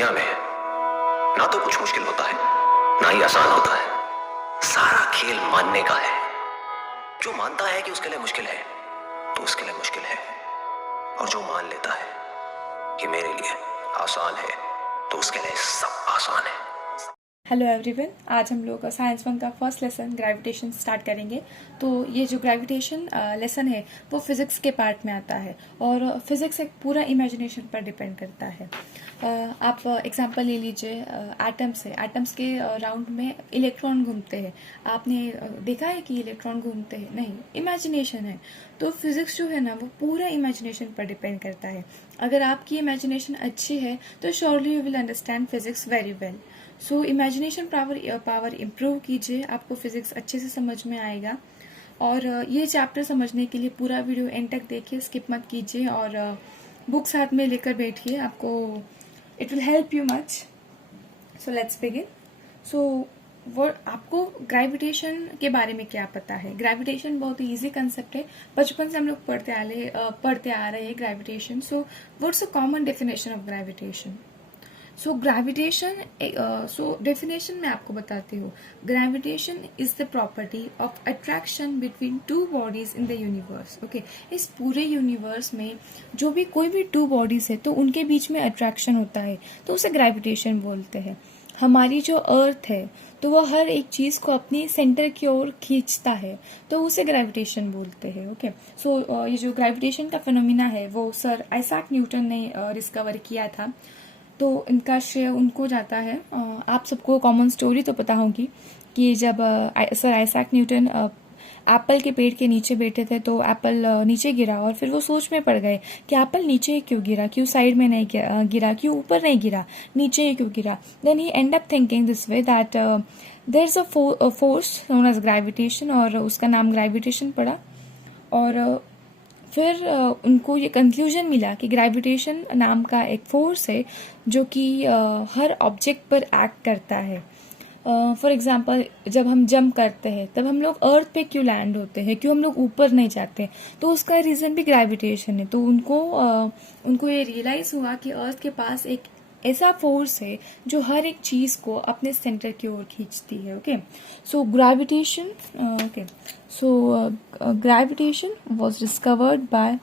दुनिया में ना तो कुछ मुश्किल होता है ना ही आसान होता है। सारा खेल मानने का है। जो मानता है कि उसके लिए मुश्किल है तो उसके लिए मुश्किल है, और जो मान लेता है कि मेरे लिए आसान है तो उसके लिए सब आसान है। हेलो एवरीवन, आज हम लोग साइंस वन का फर्स्ट लेसन ग्रेविटेशन स्टार्ट करेंगे। तो ये जो ग्रेविटेशन लेसन है वो फिजिक्स के पार्ट में आता है, और फिजिक्स एक पूरा इमेजिनेशन पर डिपेंड करता है। आप एग्जांपल ले लीजिए एटम्स है। एटम्स के राउंड में इलेक्ट्रॉन घूमते हैं। आपने देखा है कि इलेक्ट्रॉन घूमते हैं? नहीं, इमेजिनेशन है। तो फिजिक्स जो है ना वो पूरा इमेजिनेशन पर डिपेंड करता है। अगर आपकी इमेजिनेशन अच्छी है तो surely you will understand physics very well. So imagination power improve कीजिए, आपको फिजिक्स अच्छे से समझ में आएगा। और ये चैप्टर समझने के लिए पूरा वीडियो एंड तक देखिए, स्किप मत कीजिए, और बुक साथ में लेकर बैठिए, आपको it will help you much. So let's begin. So वो आपको ग्रेविटेशन के बारे में क्या पता है? ग्रेविटेशन बहुत ही ईजी कंसेप्ट है, बचपन से हम लोग पढ़ते आ रहे हैं gravitation. So what's a common definition of gravitation? So gravitation, definition मैं आपको बताती हूँ। Gravitation is the property of attraction between two bodies in the universe. Okay, इस पूरे यूनिवर्स में जो भी कोई भी टू बॉडीज है तो उनके बीच में अट्रैक्शन होता है, तो उसे ग्रेविटेशन बोलते हैं। हमारी जो अर्थ है तो वो हर एक चीज को अपनी सेंटर की ओर खींचता है, तो उसे ग्रेविटेशन बोलते हैं। ओके, सो ये जो ग्रेविटेशन का फिनोमिना है वो सर आइजैक न्यूटन ने डिस्कवर किया था, तो इनका श्रेय उनको जाता है। आप सबको कॉमन स्टोरी तो पता होगी कि जब सर आइजैक न्यूटन एप्पल के पेड़ के नीचे बैठे थे तो एप्पल नीचे गिरा, और फिर वो सोच में पड़ गए कि एप्पल नीचे क्यों गिरा, क्यों साइड में नहीं गिरा, क्यों ऊपर नहीं गिरा, नीचे क्यों गिरा। Then he end up thinking this way that there is a force known as gravitation, और उसका नाम ग्रेविटेशन पड़ा। और फिर उनको ये कंक्लूजन मिला कि ग्रेविटेशन नाम का एक फोर्स है जो कि हर ऑब्जेक्ट पर एक्ट करता है। फॉर एग्जांपल, जब हम जंप करते हैं तब हम लोग अर्थ पे क्यों लैंड होते हैं, क्यों हम लोग ऊपर नहीं जाते, तो उसका रीजन भी ग्रेविटेशन है। तो उनको ये रियलाइज हुआ कि अर्थ के पास एक ऐसा फोर्स है जो हर एक चीज को अपने सेंटर की ओर खींचती है। Okay, so gravitation gravitation was discovered by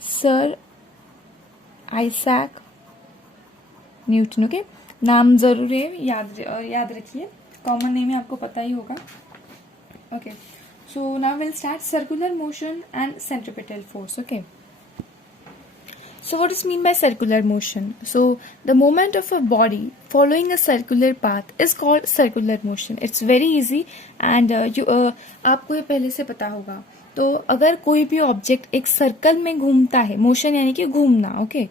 Sir Isaac Newton. Okay, नाम जरूर है, याद रखिए, कॉमन नेम है, आपको पता ही होगा। Okay, so now will start circular motion and centripetal force. Okay, so what is mean by circular motion? So the movement of a body following a circular path is called circular motion. It's very easy and आपको ये पहले से पता होगा। तो अगर कोई भी ऑब्जेक्ट एक सर्कल में घूमता है, मोशन यानी कि घूमना, ओके,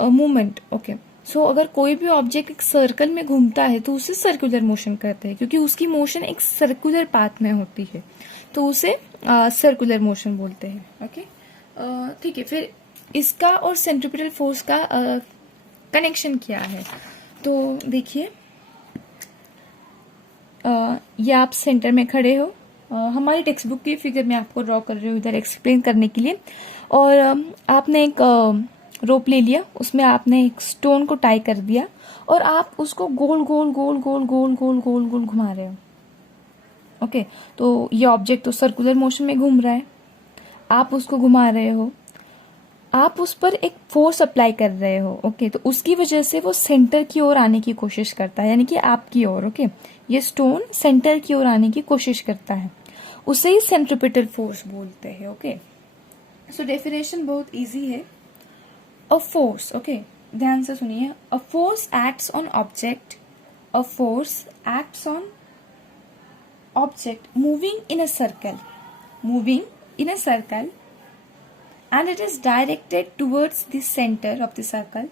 मूवमेंट, ओके, सो अगर कोई भी ऑब्जेक्ट एक सर्कल में घूमता है तो उसे सर्कुलर मोशन कहते हैं, क्योंकि उसकी मोशन एक सर्कुलर पाथ में होती है, तो उसे सर्कुलर मोशन बोलते हैं। ओके, ठीक है। फिर इसका और सेंट्रिपेटल फोर्स का कनेक्शन क्या है? तो देखिए, ये आप सेंटर में खड़े हो, हमारी टेक्स्ट बुक की फिगर में आपको ड्रॉ कर रही हूँ इधर एक्सप्लेन करने के लिए, और आपने एक रोप ले लिया, उसमें आपने एक स्टोन को टाई कर दिया, और आप उसको गोल गोल गोल गोल गोल गोल गोल गोल घुमा रहे हो। ओके, तो ये ऑब्जेक्ट तो सर्कुलर मोशन में घूम रहा है, आप उसको घुमा रहे हो, आप उस पर एक फोर्स अप्लाई कर रहे हो। ओके, तो उसकी वजह से वो सेंटर की ओर आने की कोशिश करता है, यानी कि आपकी ओर। ओके, ये स्टोन सेंटर की ओर आने की कोशिश करता है, उसे ही सेंट्रिपेटल फोर्स बोलते हैं। ओके, सो डेफिनेशन बहुत इजी है। अ फोर्स, ओके, ध्यान से सुनिए, a force acts on object, a force acts on object moving in a circle and it is directed towards the center of the circle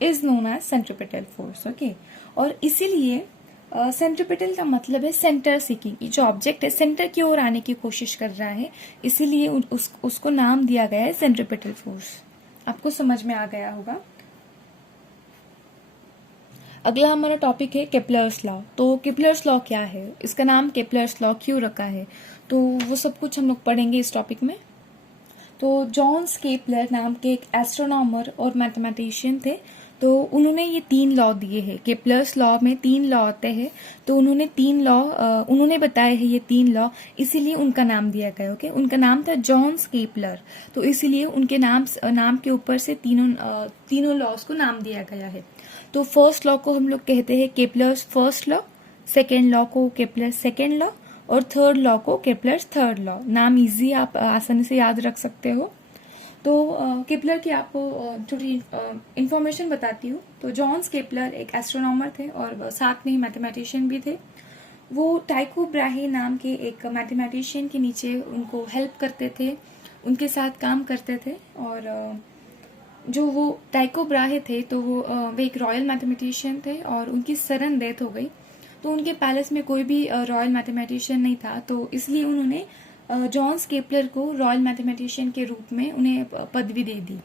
is known as centripetal force. Okay, और इसीलिए centripetal का मतलब है centre seeking. जो object है centre की ओर आने की कोशिश कर रहा है, इसीलिए उसको नाम दिया गया है सेंट्रिपेटल फोर्स। आपको समझ में आ गया होगा। अगला हमारा टॉपिक है केपलर्स लॉ। तो केपलर्स लॉ क्या है, इसका नाम केपलर्स लॉ क्यों रखा है, तो वो सब कुछ हम लोग पढ़ेंगे इस टॉपिक में। तो जॉन केपलर नाम के एक एस्ट्रोनॉमर और मैथमेटिशियन थे, तो उन्होंने ये 3 लॉ दिए हैं। केप्लर्स लॉ में 3 लॉ आते हैं, तो उन्होंने 3 लॉ उन्होंने बताए हैं ये 3 लॉ, इसीलिए उनका नाम दिया गया। ओके, उनका नाम था जॉन्स केपलर, तो इसीलिए उनके नाम के ऊपर से तीनों लॉज को नाम दिया गया है। तो फर्स्ट लॉ को हम लोग कहते हैं Kepler's first law, second law को केपलर सेकेंड लॉ, और थर्ड लॉ को केपलर्स थर्ड लॉ। नाम इजी, आप आसानी से याद रख सकते हो। तो केपलर की आपको थोड़ी इंफॉर्मेशन बताती हूँ। तो जॉन्स केपलर एक एस्ट्रोनॉमर थे और साथ में ही मैथमेटिशियन भी थे। वो टाइको ब्राहे नाम के एक मैथमेटिशियन के नीचे उनको हेल्प करते थे, उनके साथ काम करते थे। और जो वो टाइको ब्राहे थे तो वो एक रॉयल मैथमेटिशियन थे और उनकी सडन डेथ हो गई। तो उनके पैलेस में कोई भी रॉयल मैथमेटिशियन नहीं था, तो इसलिए उन्होंने जॉन्स केपलर को रॉयल मैथमेटिशियन के रूप में उन्हें पदवी दे दी।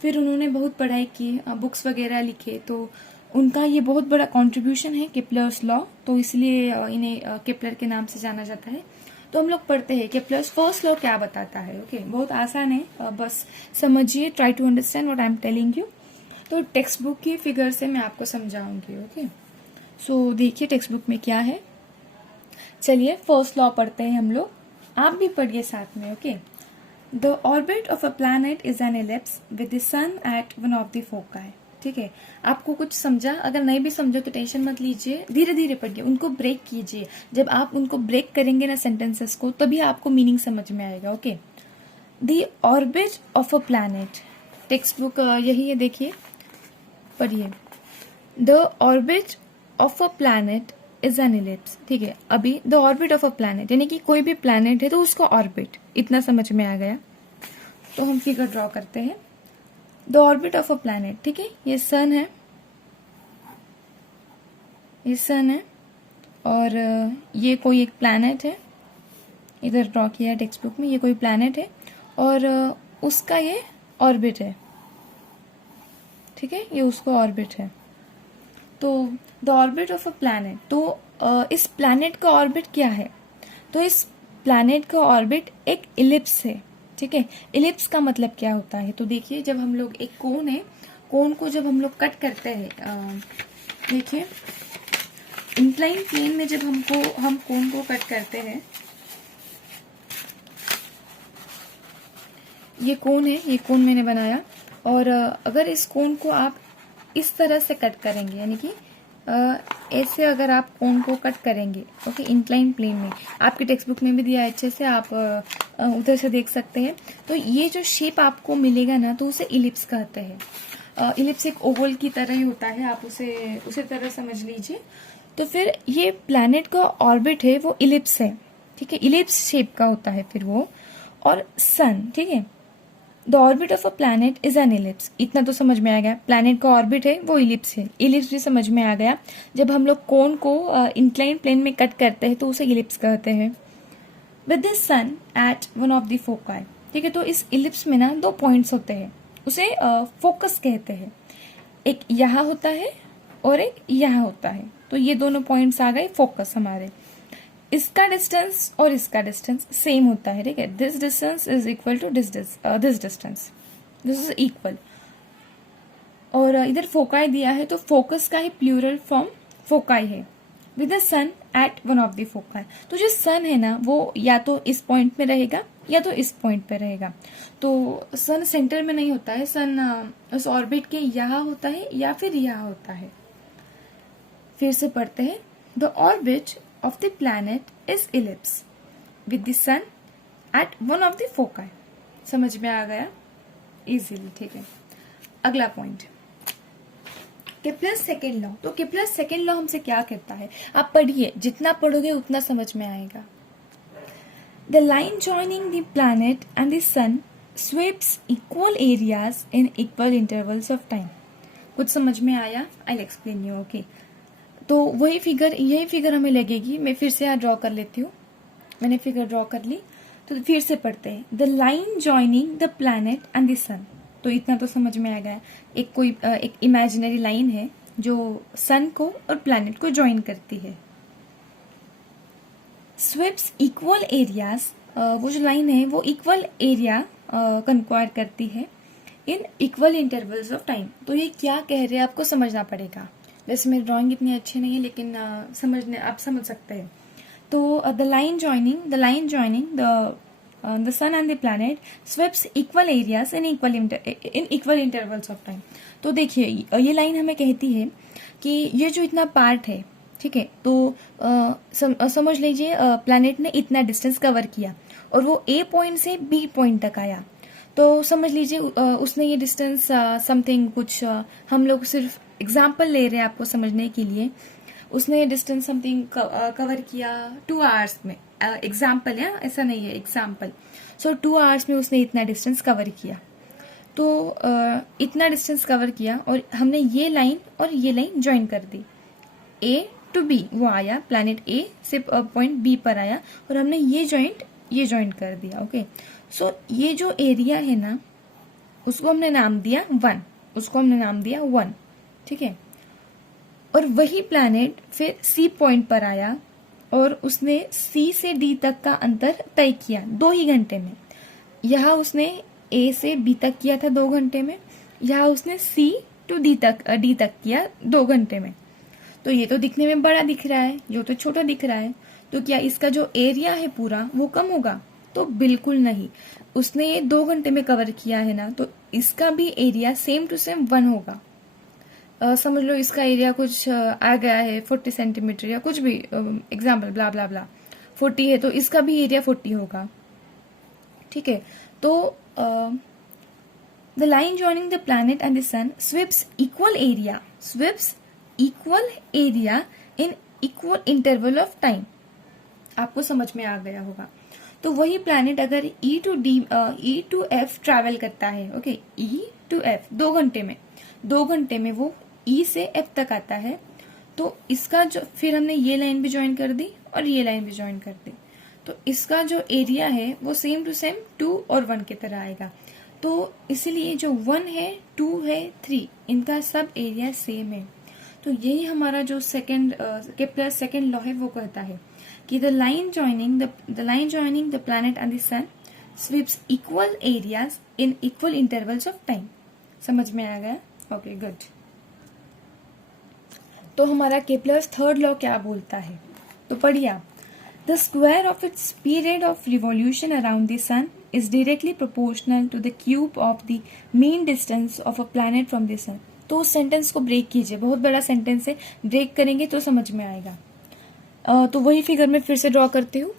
फिर उन्होंने बहुत पढ़ाई की, बुक्स वगैरह लिखे, तो उनका ये बहुत बड़ा कंट्रीब्यूशन है केपलर्स लॉ, तो इसलिए इन्हें केपलर के नाम से जाना जाता है। तो हम लोग पढ़ते हैं केपलर्स फर्स्ट लॉ क्या बताता है। ओके, बहुत आसान है, बस समझिए, try to understand what I am telling you. तो टेक्स्ट बुक की फिगर से मैं आपको समझाऊंगी। ओके, सो देखिए टेक्स्ट बुक में क्या है। चलिए फर्स्ट लॉ पढ़ते हैं हम लोग, आप भी पढ़िए साथ में। Okay, the orbit of a planet is an ellipse with the sun at one of the foci. ठीक है, आपको कुछ समझा? अगर नहीं भी समझो तो टेंशन मत लीजिए, धीरे धीरे पढ़िए, उनको ब्रेक कीजिए। जब आप उनको ब्रेक करेंगे ना सेंटेंसेस को, तभी आपको मीनिंग समझ में आएगा। Okay, the orbit of a planet, text book यही है, देखिए पढ़िए। The orbit of a planet is N ellipse. ठीक है, अभी the orbit of a planet यानी कि कोई भी प्लैनेट है तो उसका ऑर्बिट, इतना समझ में आ गया। तो हम फिगर ड्रॉ करते हैं। The orbit of a planet, ठीक है, ये सन है, ये सन है, और ये कोई एक प्लैनेट है, इधर ड्रॉ किया है टेक्स्ट बुक में, ये कोई प्लैनेट है और उसका ये ऑर्बिट है। ठीक है, ये उसका ऑर्बिट है। तो the orbit of a planet, तो इस प्लैनेट का ऑर्बिट क्या है? तो इस प्लैनेट का ऑर्बिट एक इलिप्स है। ठीक है, इलिप्स का मतलब क्या होता है? तो देखिए, जब हम लोग एक कोन है, कोन को जब हम लोग कट करते हैं, देखिए इंक्लाइन प्लेन में जब हम कोन को कट करते हैं, ये कोन है, ये कोन मैंने बनाया, और अगर इस कोन को आप इस तरह से कट करेंगे, यानी कि ऐसे अगर आप कोन को कट करेंगे, ओके, इंक्लाइन प्लेन में, आपके टेक्स्ट बुक में भी दिया है अच्छे से, आप उधर से देख सकते हैं। तो ये जो शेप आपको मिलेगा ना, तो उसे इलिप्स कहते हैं। इलिप्स एक ओवल की तरह ही होता है, आप उसे तरह समझ लीजिए। तो फिर ये प्लैनेट का ऑर्बिट है वो इलिप्स है। ठीक है, इलिप्स शेप का होता है फिर वो, और सन, ठीक है, the orbit of a planet is N ellipse, इतना तो समझ में आ गया। प्लैनेट का ऑर्बिट है वो इलिप्स है, इलिप्स भी समझ में आ गया। जब हम लोग कोन को इंक्लाइन प्लेन में कट करते हैं तो उसे इलिप्स कहते हैं। With the sun at one of the foci, ठीक है, तो इस इलिप्स में ना 2 पॉइंट्स होते हैं, उसे फोकस कहते हैं। एक यहाँ होता है और एक यहाँ होता है, तो ये दोनों पॉइंट्स आ गए फोकस हमारे। इसका डिस्टेंस और इसका डिस्टेंस सेम होता है। ठीक है, this distance is equal to this distance, this is equal. और इधर फोकाई दिया है, तो फोकस का ही प्लूरल फॉर्म फोकाई है। With the sun at one of the foci, तो जो सन है ना वो या तो इस पॉइंट में रहेगा या तो इस पॉइंट पे रहेगा। तो सन सेंटर में नहीं होता है, सन उस ऑर्बिट के यहाँ होता है या फिर यहाँ होता है। फिर से पढ़ते हैं, the orbit of the planet is ellipse with the sun at one of the foci। समझ में आ गया इजीली। ठीक है, अगला पॉइंट, केपलर सेकेंड लॉ। तो केपलर सेकेंड लॉ हमसे क्या कहता है? आप पढ़िए, जितना पढ़ोगे उतना समझ में आएगा। The line joining the planet and the sun sweeps equal areas in equal intervals of time. कुछ समझ में आया? I explain you. ओके, तो यही फिगर हमें लगेगी। मैं फिर से यहाँ ड्रॉ कर लेती हूँ, मैंने फिगर ड्रॉ कर ली। तो फिर से पढ़ते हैं, the line joining the planet and the sun. तो इतना तो समझ में आ गया, एक इमेजिनरी लाइन है जो सन को और प्लैनेट को ज्वाइन करती है। स्वीप्स इक्वल एरियाज, वो जो लाइन है वो इक्वल एरिया कंक्वायर करती है इन इक्वल इंटरवल्स ऑफ टाइम। तो ये क्या कह रहे हैं आपको समझना पड़ेगा। वैसे मेरी ड्राइंग इतनी अच्छी नहीं है, लेकिन समझने आप समझ सकते हैं। तो the line joining the sun and the planet sweeps equal areas in equal intervals of time। तो देखिए ये लाइन हमें कहती है कि ये जो इतना पार्ट है, ठीक है, तो समझ लीजिए प्लैनेट ने इतना डिस्टेंस कवर किया और वो ए पॉइंट से बी पॉइंट तक आया। तो समझ लीजिए उसने ये डिस्टेंस समथिंग कुछ हम लोग सिर्फ एग्जाम्पल ले रहे हैं आपको समझने के लिए। उसने ये डिस्टेंस समथिंग कवर किया 2 आवर्स में, एग्जाम्पल है, ऐसा नहीं है, एग्जाम्पल। सो 2 आवर्स में उसने इतना डिस्टेंस कवर किया। तो इतना डिस्टेंस कवर किया और हमने ये लाइन और ये लाइन ज्वाइन कर दी, ए टू बी वो आया, प्लैनेट ए से पॉइंट बी पर आया और हमने ये ज्वाइंट कर दिया। ओके, सो ये जो एरिया है ना, उसको हमने नाम दिया 1, ठीक है। और वही प्लैनेट फिर सी पॉइंट पर आया और उसने सी से डी तक का अंतर तय किया 2 ही घंटे में। यहाँ उसने ए से बी तक किया था 2 घंटे में, यहाँ उसने सी टू डी तक किया 2 घंटे में। तो ये तो दिखने में बड़ा दिख रहा है, जो तो छोटा दिख रहा है। तो क्या इसका जो एरिया है पूरा वो कम होगा? तो बिल्कुल नहीं। उसने ये 2 घंटे में कवर किया है ना, तो इसका भी एरिया सेम टू सेम 1 होगा। समझ लो इसका एरिया कुछ आ गया है 40 सेंटीमीटर या कुछ भी, एग्जाम्पल ब्ला ब्ला ब्ला 40 है, तो इसका भी एरिया 40 होगा, ठीक है। तो the line joining the planet and the sun sweeps equal area in equal interval of time. आपको समझ में आ गया होगा। तो वही प्लैनेट अगर ई टू एफ ट्रैवल करता है, ओके, ई टू एफ 2 घंटे में वो ई से एफ तक आता है, तो इसका जो फिर हमने ये लाइन भी ज्वाइन कर दी और ये लाइन भी ज्वाइन कर दी, तो इसका जो एरिया है वो सेम टू सेम 2 और 1 की तरह आएगा। तो इसीलिए जो 1 है, 2 है, 3, इनका सब एरिया सेम है। तो यही हमारा जो केप्लर सेकेंड लॉ है वो कहता है कि the line joining the planet and the sun sweeps equal areas in equal intervals of time. समझ में आ गया? Okay, good. तो हमारा केप्लर्स थर्ड लॉ क्या बोलता है, तो पढ़िए आप। The square of its period of revolution around the sun is directly proportional to the cube of the mean distance of a planet from the sun. तो उस सेंटेंस को ब्रेक कीजिए, बहुत बड़ा सेंटेंस है, ब्रेक करेंगे तो समझ में आएगा। तो वही फिगर में फिर से ड्रॉ करती हूँ,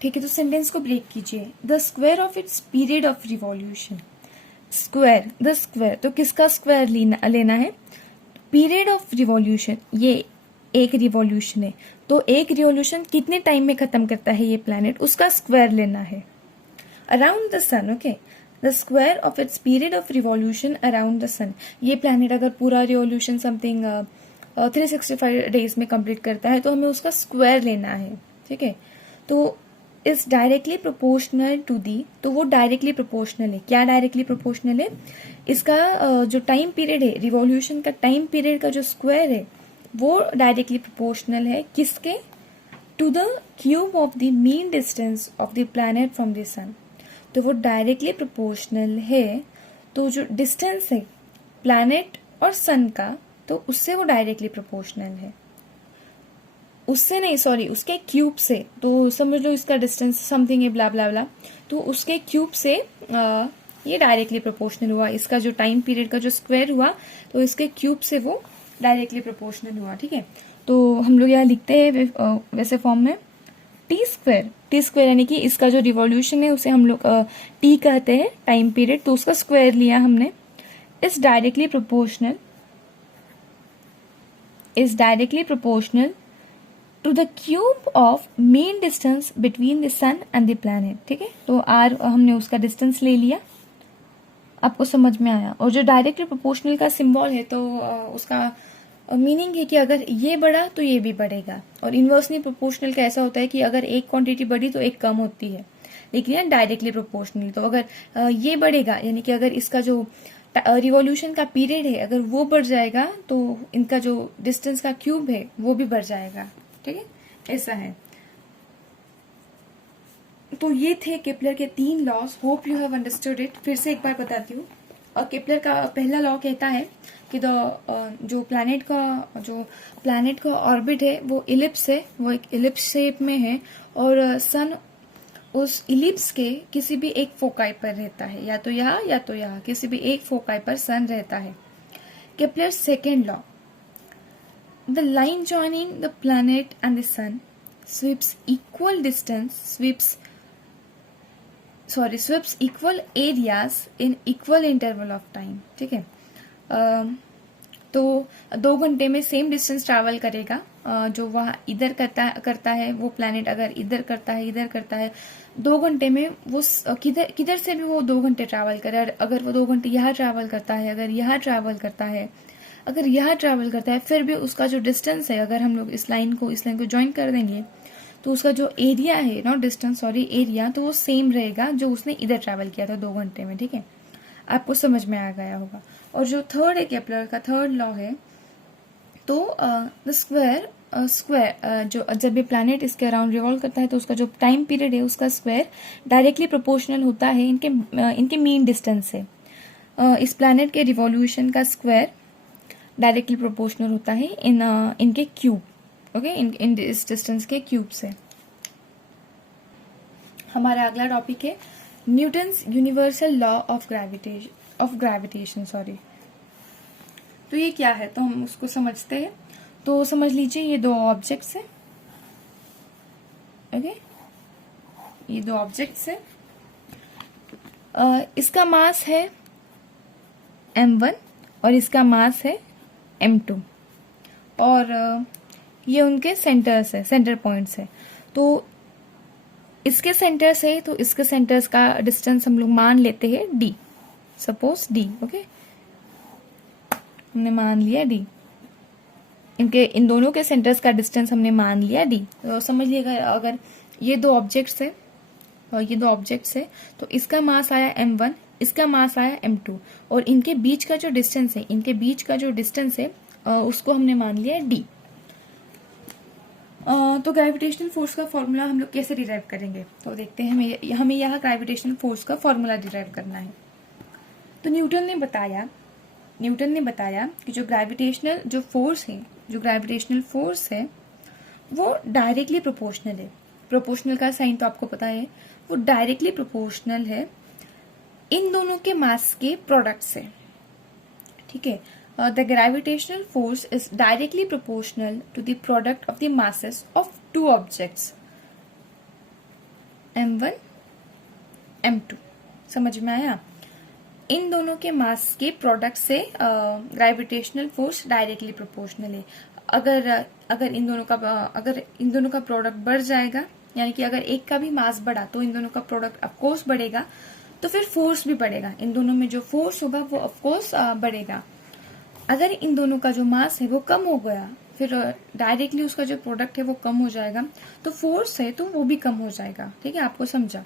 ठीक है। तो सेंटेंस को ब्रेक कीजिए। The square of its period of revolution, the square, तो किसका स्क्वायर लेना है? पीरियड ऑफ रिवॉल्यूशन, ये एक रिवॉल्यूशन है, तो एक रिवॉल्यूशन कितने टाइम में खत्म करता है ये प्लैनेट, उसका स्क्वायर लेना है। Around the sun, okay, the square of its period of revolution around the sun. ये प्लैनेट अगर पूरा रिवॉल्यूशन समथिंग 365 डेज में कंप्लीट करता है, तो हमें उसका स्क्वायर लेना है, ठीक है। तो is directly proportional to the, तो वो डायरेक्टली प्रोपोर्शनल है। क्या डायरेक्टली प्रोपोर्शनल है? इसका जो टाइम पीरियड है, रिवॉल्यूशन का टाइम पीरियड का जो स्क्वायर है वो डायरेक्टली प्रोपोर्शनल है किसके? To the cube of the mean distance of the planet from the sun. तो वो डायरेक्टली प्रोपोर्शनल है, तो जो डिस्टेंस है प्लैनेट और सन का, तो उससे वो डायरेक्टली प्रोपोर्शनल है। उससे नहीं, सॉरी, उसके क्यूब से। तो समझ लो इसका डिस्टेंस समथिंग है ब्ला ब्ला ब्ला, तो उसके क्यूब से ये डायरेक्टली प्रोपोर्शनल हुआ। इसका जो टाइम पीरियड का जो स्क्वायर हुआ, तो इसके क्यूब से वो डायरेक्टली प्रोपोर्शनल हुआ, ठीक है। तो हम लोग यहाँ लिखते हैं वैसे फॉर्म में टी स्क्वायर, यानी कि इसका जो रिवॉल्यूशन है उसे हम लोग टी कहते हैं, टाइम पीरियड, तो उसका स्क्वायर लिया हमने। Is directly proportional to the cube of mean distance between the sun and the planet, ठीक है। तो आर हमने उसका डिस्टेंस ले लिया, आपको समझ में आया। और जो डायरेक्टली प्रोपोर्शनल का सिंबल है, तो उसका मीनिंग है कि अगर ये बढ़ा तो ये भी बढ़ेगा। और इनवर्सली प्रोपोर्शनल का ऐसा होता है कि अगर एक क्वांटिटी बढ़ी तो एक कम होती है, लेकिन ये डायरेक्टली प्रोपोर्शनल, तो अगर ये बढ़ेगा, यानी कि अगर इसका जो रिवॉल्यूशन का पीरियड है अगर वो बढ़ जाएगा, तो इनका जो डिस्टेंस का क्यूब है वो भी बढ़ जाएगा, ठीक है, ऐसा है। तो ये थे केप्लर के 3 laws. Hope you have understood it. फिर से एक बार बताती हूँ। केपलर का पहला लॉ कहता है कि जो प्लैनेट का ऑर्बिट है वो इलिप्स है, वो एक इलिप्स शेप में है, और सन उस इलिप्स के किसी भी एक फोकाई पर रहता है, या तो यहाँ किसी भी एक फोकाई पर सन रहता है। Kepler second law, the line joining the planet and the sun sweeps equal areas in equal interval of time. ठीक है, तो 2 घंटे में सेम डिस्टेंस ट्रैवल करेगा। जो वह इधर करता है वो प्लैनेट अगर इधर करता है 2 घंटे में वो किधर से भी वो 2 घंटे ट्रैवल करे। अगर वो 2 घंटे यहाँ ट्रैवल करता है, अगर यहाँ ट्रैवल करता है, फिर भी उसका जो डिस्टेंस है, अगर हम लोग इस लाइन को ज्वाइन कर देंगे तो उसका जो एरिया है, नॉट डिस्टेंस, सॉरी, एरिया, तो वो सेम रहेगा जो उसने इधर ट्रैवल किया था 2 घंटे में। ठीक है, आपको समझ में आ गया होगा। और जो थर्ड है केपलर का थर्ड लॉ है, तो द स्क्वायर जो जब ये प्लैनेट इसके अराउंड रिवॉल्व करता है तो उसका जो टाइम पीरियड है उसका स्क्वायर डायरेक्टली प्रोपोर्शनल होता है इनके मीन डिस्टेंस से। इस प्लैनेट के रिवॉल्यूशन का स्क्वायर डायरेक्टली प्रोपोर्शनल होता है इनके क्यूब, ओके, इन इस डिस्टेंस के क्यूब से। हमारा अगला टॉपिक है Newton's universal law of gravitation. Sorry, तो ये क्या है, तो हम उसको समझते हैं। तो समझ लीजिए ये 2 ऑब्जेक्ट्स हैं, ओके, ये 2 ऑब्जेक्ट्स हैं। इसका मास है m1 और इसका मास है m2, और ये उनके सेंटर पॉइंट्स है। तो इसके सेंटर से तो इसके सेंटर्स का डिस्टेंस हम लोग मान लेते हैं d, सपोज d, ओके, हमने मान लिया d। इन दोनों के सेंटर्स का डिस्टेंस हमने मान लिया d। तो समझ लिएगा, अगर ये 2 ऑब्जेक्ट्स है और ये 2 ऑब्जेक्ट्स है, तो इसका मास आया m1, इसका मास आया m2, और इनके बीच का जो डिस्टेंस है उसको हमने मान लिया d। तो ग्रेविटेशनल फोर्स का फॉर्मूला हम लोग कैसे डिराइव करेंगे, तो देखते हैं। हमें यहाँ ग्रेविटेशनल फोर्स का फॉर्मूला डिराइव करना है। तो न्यूटन ने बताया कि जो ग्रेविटेशनल फोर्स है वो डायरेक्टली प्रोपोर्शनल है। प्रोपोर्शनल का साइन तो आपको पता है, वो डायरेक्टली प्रोपोर्शनल है इन दोनों के मास के प्रोडक्ट से। ठीक है, the gravitational force is directly proportional to the product of the masses of 2 objects m1 m2। समझ में आया? इन दोनों के मास के प्रोडक्ट से ग्रेविटेशनल फोर्स डायरेक्टली प्रोपोर्शनल है। अगर इन दोनों का प्रोडक्ट बढ़ जाएगा, यानी कि अगर एक का भी मास बढ़ा तो इन दोनों का प्रोडक्ट ऑफकोर्स बढ़ेगा, तो फिर फोर्स भी बढ़ेगा। इन दोनों में जो फोर्स होगा वो ऑफकोर्स बढ़ेगा। अगर इन दोनों का जो मास है वो कम हो गया, फिर डायरेक्टली उसका जो प्रोडक्ट है वो कम हो जाएगा, तो फोर्स है तो वो भी कम हो जाएगा। ठीक है, आपको समझा?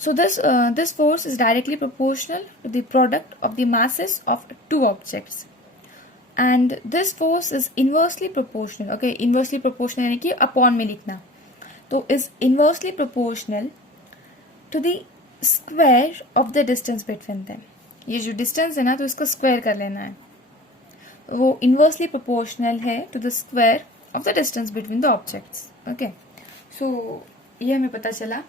So this force is directly proportional to the product of the masses of 2 objects, and this force is inversely proportional. Okay, inversely proportional यानी कि अपॉन में लिखना, तो is inversely proportional to the square of the distance between them. ये जो distance है ना, तो इसको स्क्वायर कर लेना है। वो इनवर्सली प्रोपोर्शनल है to the square of the distance between the objects. Okay, so ये हमें पता चला।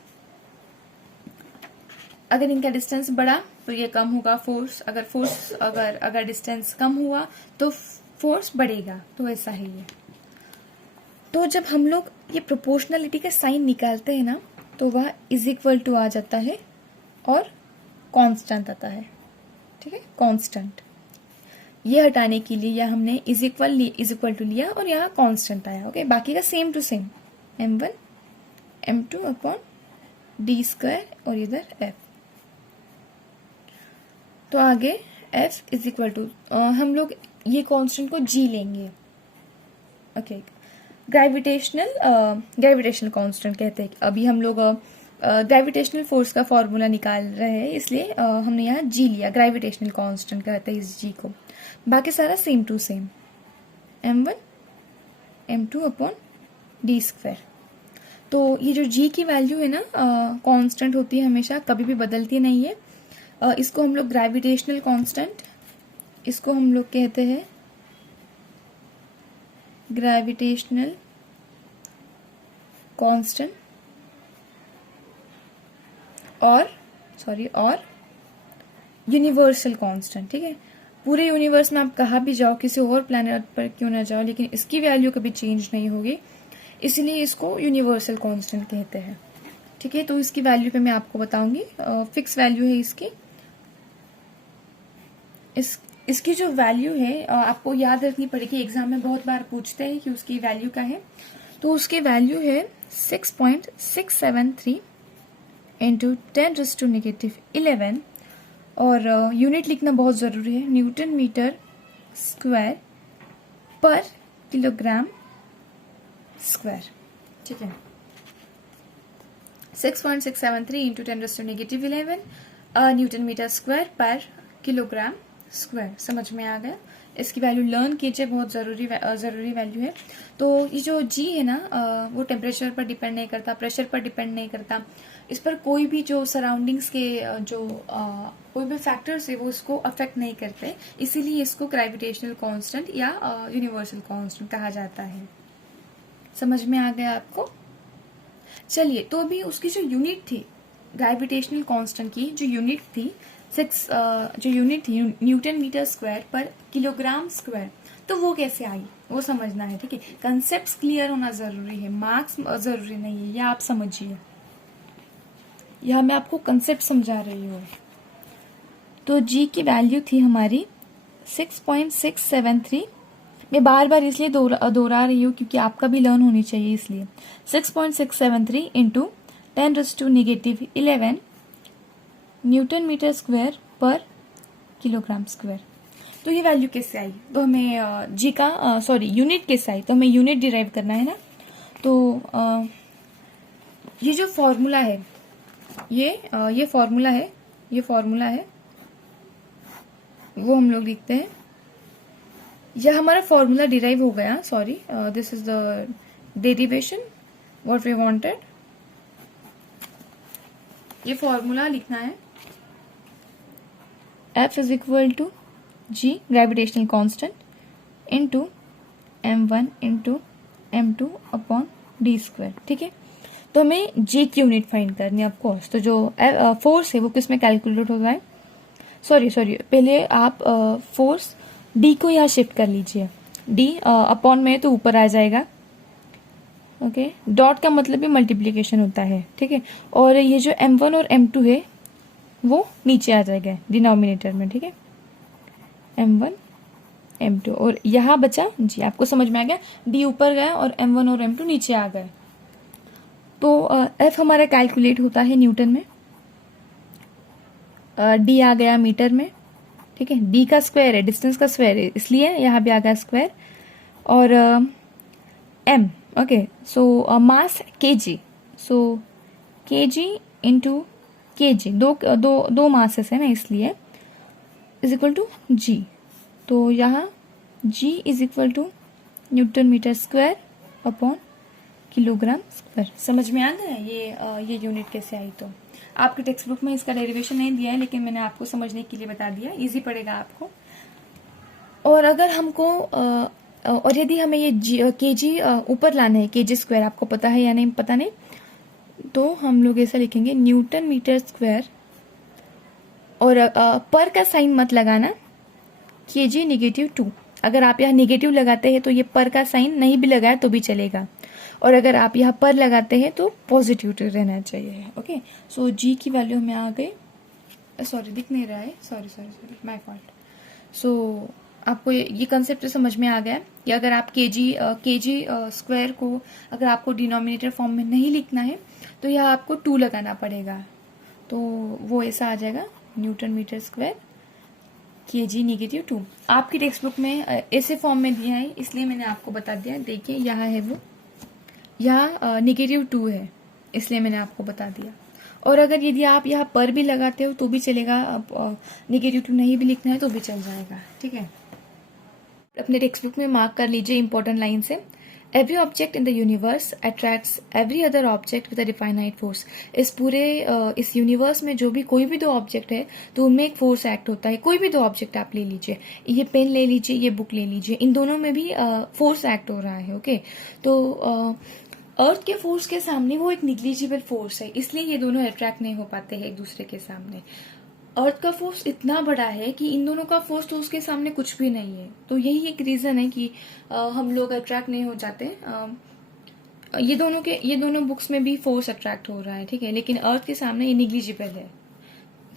अगर इनका डिस्टेंस बढ़ा तो ये कम होगा फोर्स, अगर डिस्टेंस कम हुआ तो फोर्स बढ़ेगा। तो ऐसा है ये। तो जब हम लोग ये प्रोपोर्शनलिटी का साइन निकालते हैं ना, तो वह इज इक्वल टू आ जाता है और कांस्टेंट आता है। ठीक है, कांस्टेंट। ये हटाने के लिए या हमने इज इक्वल टू लिया और यहाँ कांस्टेंट आया। ओके, बाकी का same to same, m1 m2 upon d square और इधर f। तो आगे f इज इक्वल टू, हम लोग ये कांस्टेंट को g लेंगे। ओके, ग्रेविटेशनल कांस्टेंट कहते हैं। अभी हम लोग ग्रेविटेशनल फोर्स का फॉर्मूला निकाल रहे हैं, इसलिए हमने यहाँ g लिया। ग्रेविटेशनल कांस्टेंट कहते हैं इस g को। बाकी सारा same to same, m1 m2 upon d square. तो ये जो g की वैल्यू है ना, कांस्टेंट होती है हमेशा, कभी भी बदलती नहीं है। इसको हम लोग ग्रेविटेशनल कांस्टेंट, इसको हम लोग कहते हैं ग्रेविटेशनल कांस्टेंट और यूनिवर्सल कांस्टेंट। ठीक है, पूरे यूनिवर्स में आप कहाँ भी जाओ, किसी और प्लैनेट पर क्यों ना जाओ, लेकिन इसकी वैल्यू कभी चेंज नहीं होगी, इसलिए इसको यूनिवर्सल कांस्टेंट कहते हैं। ठीक है, तो इसकी वैल्यू पे मैं आपको बताऊंगी, फिक्स वैल्यू है इसकी। इसकी जो वैल्यू है आपको याद रखनी पड़ेगी, एग्जाम में बहुत बार पूछते हैं कि उसकी वैल्यू क्या है। तो उसकी वैल्यू है 6.673 इंटू 10⁻⁻11 और यूनिट लिखना बहुत ज़रूरी है, न्यूटन मीटर स्क्वायर पर किलोग्राम स्क्वायर। ठीक है, 6.673 इंटू 10⁻⁻11 न्यूटन मीटर स्क्वायर पर किलोग्राम स्क्वायर। समझ में आ गया? इसकी वैल्यू लर्न कीजिए, बहुत ज़रूरी वैल्यू है। तो ये जो जी है ना, वो टेम्परेचर पर डिपेंड नहीं करता, प्रेशर पर डिपेंड नहीं करता, इस पर कोई भी जो सराउंडिंग्स के कोई भी फैक्टर्स है वो इसको अफेक्ट नहीं करते, इसीलिए इसको ग्रेविटेशनल कांस्टेंट या यूनिवर्सल कांस्टेंट कहा जाता है। समझ में आ गया आपको? चलिए, तो अभी उसकी जो यूनिट थी ग्रेविटेशनल कांस्टेंट की, जो यूनिट थी न्यूटन मीटर स्क्वायर पर किलोग्राम स्क्वायर, तो वो कैसे आई वो समझना है। ठीक है, कंसेप्ट क्लियर होना जरूरी है, मार्क्स जरूरी नहीं है, यह आप समझिए। यह मैं आपको कंसेप्ट समझा रही हूँ। तो जी की वैल्यू थी हमारी 6.673। मैं बार बार इसलिए दोहरा रही हूँ क्योंकि आपका भी लर्न होनी चाहिए, इसलिए 6.673 इंटू 10⁻⁻11 न्यूटन मीटर स्क्वायर पर किलोग्राम स्क्वायर। तो ये वैल्यू कैसे आई? तो हमें जी का यूनिट कैसे आई, तो हमें यूनिट डिराइव करना है ना। तो ये जो फॉर्मूला है, ये फॉर्मूला है, वो हम लोग लिखते हैं। यह हमारा फॉर्मूला डिराइव हो गया, this is the derivation what we wanted. ये फॉर्मूला लिखना है, F is equal to G gravitational constant into M1 into M2 upon D square. ठीक है, तो हमें G की यूनिट फाइंड करनी है ऑफकोर्स। तो जो फोर्स है वो किस में कैलकुलेट होता है, पहले आप फोर्स D को यहाँ शिफ्ट कर लीजिए, D अपॉन में तो ऊपर आ जाएगा। ओके, डॉट का मतलब भी मल्टीप्लीकेशन होता है। ठीक है, और ये जो M1 और M2 है वो नीचे आ जाएगा डिनोमिनेटर में। ठीक है, M1 M2 और यहाँ बचा जी, आपको समझ में आ गया, D ऊपर गया और M1 और M2 नीचे आ गए। तो F हमारा कैलकुलेट होता है न्यूटन में, D आ गया मीटर में। ठीक है, D का स्क्वायर है, डिस्टेंस का स्क्वायर है, इसलिए यहाँ भी आ गया स्क्वायर। और M, ओके, सो मास kg, सो kg इंटू kg, दो मासेस है ना, इसलिए इज इक्वल टू g। तो यहाँ g is equal to newton metre square upon kilogram square. समझ में आ गया ये यूनिट कैसे आई? तो आपके टेक्स्ट बुक में इसका डेरिवेशन नहीं दिया है, लेकिन मैंने आपको समझने के लिए बता दिया, इजी पड़ेगा आपको। और अगर हमको और यदि हमें ये kg ऊपर लाना है, kg स्क्वायर, आपको पता है या नहीं पता नहीं, तो हम लोग ऐसा लिखेंगे न्यूटन मीटर स्क्वायर, और पर का साइन मत लगाना, kg -2। अगर आप यहाँ नेगेटिव लगाते हैं तो ये पर का साइन नहीं भी लगाया तो भी चलेगा, और अगर आप यहाँ पर लगाते हैं तो पॉजिटिव रहना चाहिए। ओके, सो जी की वैल्यू हमें आ गई, दिख नहीं रहा है, सॉरी माय फॉल्ट। सो आपको ये कंसेप्ट समझ में आ गया कि अगर आप kg स्क्वायर को अगर आपको डिनोमिनेटर फॉर्म में नहीं लिखना है तो यह आपको 2 लगाना पड़ेगा, तो वो ऐसा आ जाएगा न्यूटन मीटर स्क्वायर kg -2। आपकी टेक्स्ट बुक में ऐसे फॉर्म में दिया है, इसलिए मैंने आपको बता दिया। देखिए यहाँ है वो, यहाँ -2 है, इसलिए मैंने आपको बता दिया। और अगर यदि आप यहाँ पर भी लगाते हो तो भी चलेगा, -2 नहीं भी लिखना है तो भी चल जाएगा। ठीक है, अपने टेक्स्ट बुक में मार्क कर लीजिए इंपॉर्टेंट लाइन से, every object in the universe attracts every other object with a definite force. इस पूरे इस यूनिवर्स में जो भी कोई भी दो ऑब्जेक्ट है तो उनमें एक फोर्स एक्ट होता है। कोई भी दो ऑब्जेक्ट आप ले लीजिए, ये पेन ले लीजिए, ये बुक ले लीजिए, इन दोनों में भी फोर्स एक्ट हो रहा है। ओके, तो अर्थ के फोर्स के सामने वो एक निग्लिजिबल फोर्स है, इसलिए ये दोनों अट्रैक्ट नहीं हो पाते हैं एक दूसरे के सामने। अर्थ का फोर्स इतना बड़ा है कि इन दोनों का फोर्स तो उसके सामने कुछ भी नहीं है। तो यही एक रीजन है कि हम लोग अट्रैक्ट नहीं हो जाते। ये दोनों बुक्स में भी फोर्स अट्रैक्ट हो रहा है, ठीक है, लेकिन अर्थ के सामने ये निग्लिजिबल है।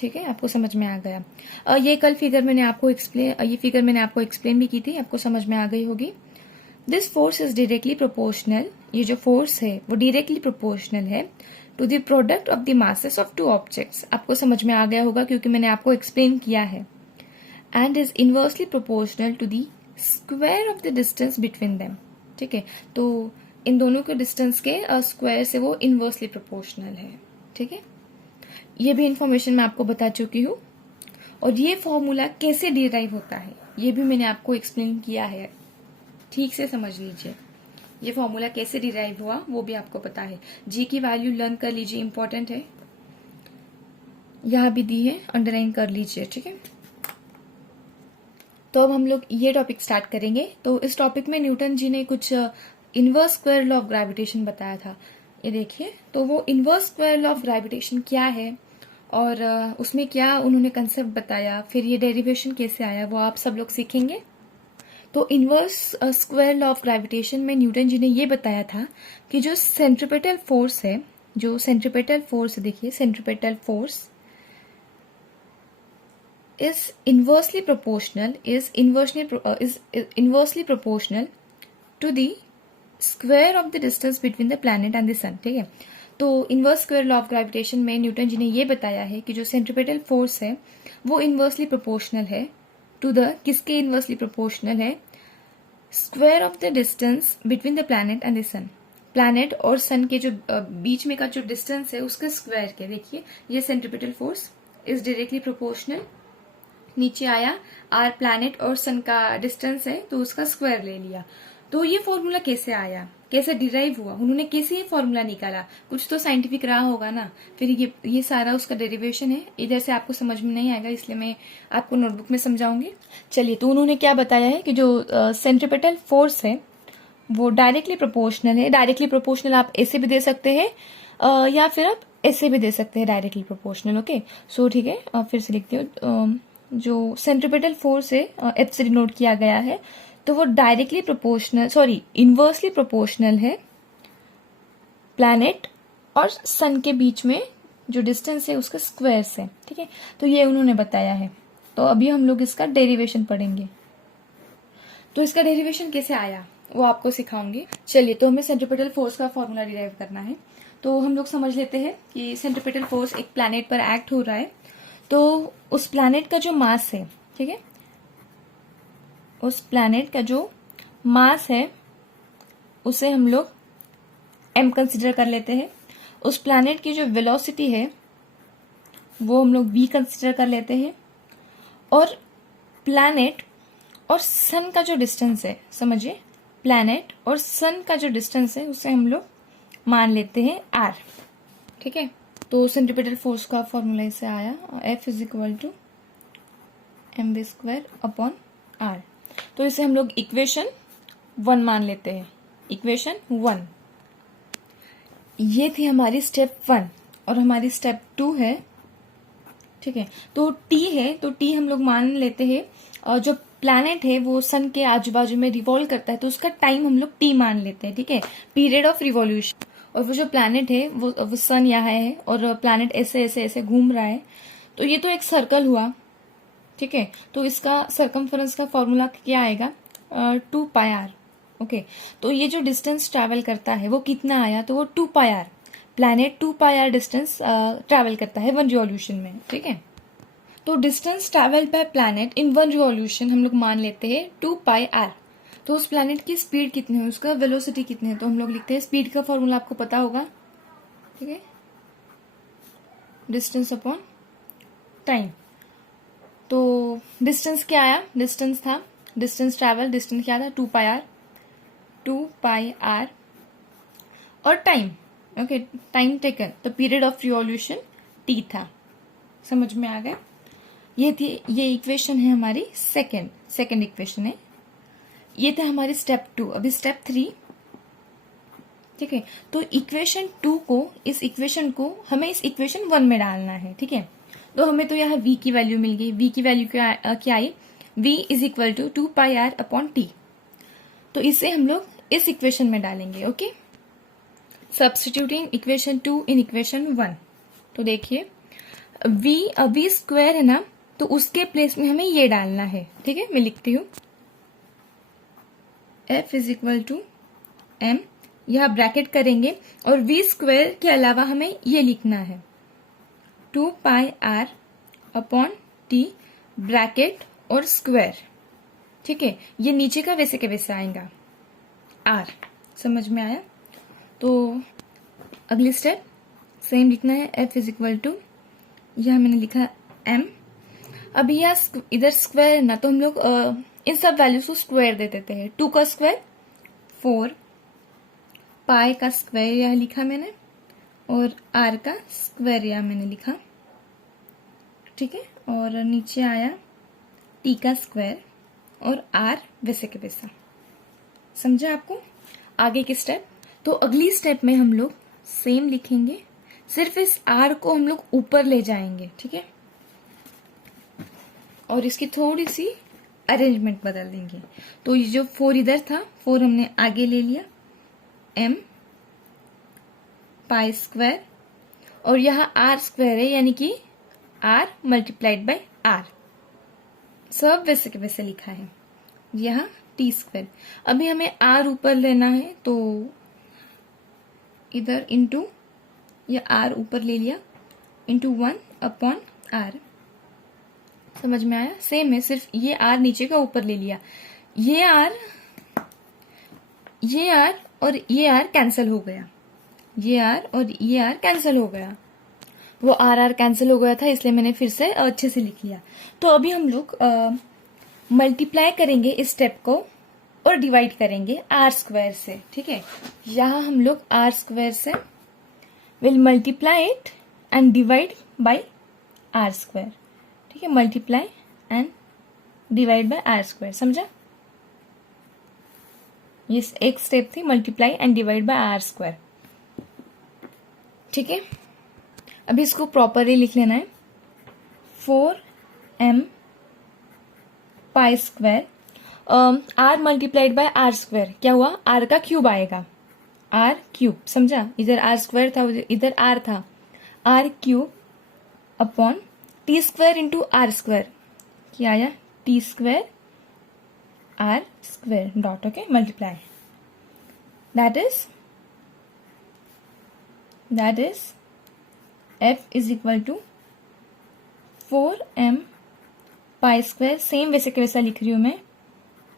ठीक है, आपको समझ में आ गया। ये फिगर मैंने आपको एक्सप्लेन भी की थी, आपको समझ में आ गई होगी। This force is directly proportional. ये जो फोर्स है वो डायरेक्टली प्रोपोर्शनल है to the product of the masses of two objects. आपको समझ में आ गया होगा क्योंकि मैंने आपको एक्सप्लेन किया है। And is inversely proportional to the square of the distance between them. ठीक है, तो इन दोनों के डिस्टेंस के स्क्वायर से वो इनवर्सली प्रोपोर्शनल है। ठीक है, ये भी इंफॉर्मेशन मैं आपको बता चुकी हूँ। और ये फॉर्मूला कैसे डिराइव होता है ये भी मैंने आपको एक्सप्लेन किया है, ठीक से समझ लीजिए। ये फॉर्मूला कैसे डिराइव हुआ वो भी आपको पता है। जी की वैल्यू लर्न कर लीजिए, इंपॉर्टेंट है, यहां भी दी है, अंडरलाइन कर लीजिए। ठीक है, तो अब हम लोग ये टॉपिक स्टार्ट करेंगे। तो इस टॉपिक में न्यूटन जी ने कुछ inverse square law of gravitation बताया था। ये देखिए, तो वो inverse square law of gravitation क्या है और उसमें क्या उन्होंने कंसेप्ट बताया, फिर ये डेरिवेशन कैसे आया, वो आप सब लोग सीखेंगे। तो inverse square law of gravitation में न्यूटन जी ने ये बताया था कि जो सेंट्रीपेटल फोर्स है, देखिए centripetal force is inversely proportional to the square of the distance between the planet and the sun। ठीक है, तो inverse square law of gravitation में न्यूटन जी ने ये बताया है कि जो सेंट्रीपेटल फोर्स है वो इनवर्सली प्रोपोर्शनल है टू द, किसके इनवर्सली प्रोपोर्शनल है, square of the distance between the planet and the sun. Planet और सन के जो बीच में का जो डिस्टेंस है उसके स्क्वायर के। देखिए, ये centripetal force is directly proportional, नीचे आया आर प्लैनेट और सन का डिस्टेंस है तो उसका स्क्वायर ले लिया। तो ये फॉर्मूला कैसे आया, कैसे डिराइव हुआ, उन्होंने कैसे ये फॉर्मूला निकाला, कुछ तो साइंटिफिक रहा होगा ना। फिर ये सारा उसका डेरिवेशन है, इधर से आपको समझ में नहीं आएगा, इसलिए मैं आपको नोटबुक में समझाऊंगी। चलिए, तो उन्होंने क्या बताया है कि जो सेंट्रीपेटल फोर्स है वो डायरेक्टली प्रोपोर्शनल है। डायरेक्टली प्रोपोर्शनल आप ऐसे भी दे सकते हैं या फिर आप ऐसे भी दे सकते हैं, डायरेक्टली प्रोपोर्शनल। ओके, सो ठीक है, फिर से लिखती हूँ। जो सेंट्रीपेटल फोर्स है एफ से डिनोट किया गया है, तो वो डायरेक्टली प्रोपोर्शनल इनवर्सली प्रोपोर्शनल है प्लैनेट और सन के बीच में जो डिस्टेंस है उसका स्क्वायर से। ठीक है, तो ये उन्होंने बताया है। तो अभी हम लोग इसका डेरिवेशन पढ़ेंगे। तो इसका डेरिवेशन कैसे आया वो आपको सिखाऊंगी। चलिए, तो हमें सेंट्रीपेटल फोर्स का फॉर्मूला डिराइव करना है। तो हम लोग समझ लेते हैं कि सेंट्रीपेटल फोर्स एक प्लैनेट पर एक्ट हो रहा है, तो उस प्लैनेट का जो मास है, ठीक है, उस प्लैनेट का जो मास है उसे हम लोग m कंसिडर कर लेते हैं। उस प्लैनेट की जो वेलोसिटी है वो हम लोग v कंसिडर कर लेते हैं। और प्लैनेट और सन का जो डिस्टेंस है, समझिए, प्लैनेट और सन का जो डिस्टेंस है उसे हम लोग मान लेते हैं r। ठीक है, तो सेंट्रीपेटल फोर्स का फॉर्मूला इसे आया F is equal to mv² upon r। तो इसे हम लोग इक्वेशन 1 मान लेते हैं, इक्वेशन 1। ये थी हमारी स्टेप 1 और हमारी स्टेप 2 है। ठीक है, तो t है, तो t हम लोग मान लेते हैं, और जो प्लैनेट है वो सन के आजू बाजू में रिवॉल्व करता है तो उसका टाइम हम लोग t मान लेते हैं। ठीक है, पीरियड ऑफ रिवॉल्यूशन। और वो जो प्लैनेट है वो सन यहाँ है और प्लैनेट ऐसे ऐसे ऐसे घूम रहा है, तो ये तो एक सर्कल हुआ। ठीक है, तो इसका सर्कमफरेंस का फॉर्मूला क्या आएगा, 2πr। ओके, तो ये जो डिस्टेंस ट्रैवल करता है वो कितना आया, तो वो 2πr, planet 2πr distance travel करता है 1 रिवॉल्यूशन में। ठीक है, तो distance travel by planet in 1 revolution हम लोग मान लेते हैं 2πr। तो उस प्लैनेट की स्पीड कितनी है, उसका वेलोसिटी कितनी है, तो हम लोग लिखते हैं, स्पीड का फॉर्मूला आपको पता होगा। ठीक है, डिस्टेंस अपॉन टाइम। तो डिस्टेंस क्या आया, डिस्टेंस ट्रैवल, डिस्टेंस क्या था, 2πr। 2πr और टाइम, ओके, टाइम टेकन, तो पीरियड ऑफ रिवॉल्यूशन t था। समझ में आ गया? ये इक्वेशन है हमारी सेकेंड इक्वेशन है। ये था हमारी स्टेप 2। अभी स्टेप 3, ठीक है। तो इक्वेशन 2 को, इस इक्वेशन को हमें इस इक्वेशन 1 में डालना है, ठीक है। तो हमें तो यहाँ v की वैल्यू मिल गई। v की वैल्यू क्या आई? v is equal to 2πr upon t। तो इसे हम लोग इस इक्वेशन में डालेंगे, okay. Substituting equation 2 in equation 1। तो देखिए v स्क्वायर है ना, तो उसके प्लेस में हमें ये डालना है, ठीक है। मैं लिखती हूँ f is equal to m, यह ब्रैकेट करेंगे और v स्क्वायर के अलावा हमें ये लिखना है 2πr अपॉन t ब्रैकेट और स्क्वायर, ठीक है। ये नीचे का वैसे के वैसे आएगा r। समझ में आया? तो अगली स्टेप सेम लिखना है, f इज इक्वल टू, यह मैंने लिखा m। अभी यह इधर स्क्वायर है ना, तो हम लोग इन सब वैल्यूज को स्क्वायर दे देते हैं। 2 का स्क्वायर 4, पाई का स्क्वायर यह लिखा मैंने, और r का स्क्वायर यह मैंने लिखा, ठीक है। और नीचे आया t का स्क्वायर और r वैसे के वैसा। समझा आपको? आगे की स्टेप, तो अगली स्टेप में हम लोग सेम लिखेंगे, सिर्फ इस r को हम लोग ऊपर ले जाएंगे, ठीक है, और इसकी थोड़ी सी अरेंजमेंट बदल देंगे। तो ये जो 4 इधर था, 4 हमने आगे ले लिया, m पाई स्क्वायर, और यहाँ r स्क्वायर है, यानी कि r मल्टीप्लाइड बाय r, सब वैसे के वैसे लिखा है। यहाँ t स्क्वायर, अभी हमें r ऊपर लेना है, तो इधर इंटू, या r ऊपर ले लिया, इंटू 1 अपॉन r। समझ में आया? सेम है, सिर्फ ये r नीचे का ऊपर ले लिया। ये r और ये r कैंसिल हो गया, ये r और ये r कैंसिल हो गया। वो r कैंसिल हो गया था, इसलिए मैंने फिर से अच्छे से लिख लिया। तो अभी हम लोग मल्टीप्लाई करेंगे इस स्टेप को और डिवाइड करेंगे r स्क्वायर से, ठीक है। यहाँ हम लोग r स्क्वायर से will multiply it and divide by r square, ठीक है। Multiply and divide by r square, समझा? ये एक स्टेप थी, multiply and divide by r square, ठीक है। अभी इसको प्रॉपरली लिख लेना है, 4m pi square, r multiplied by r square, क्या हुआ? r का क्यूब आएगा, r क्यूब, समझा? इधर r स्क्वायर था, इधर r था, r cube upon t square into r square, क्या आया? t square r square dot, okay, multiply. That is f is equal to 4m pi square, same वैसे के वैसा लिख रही हूं मैं,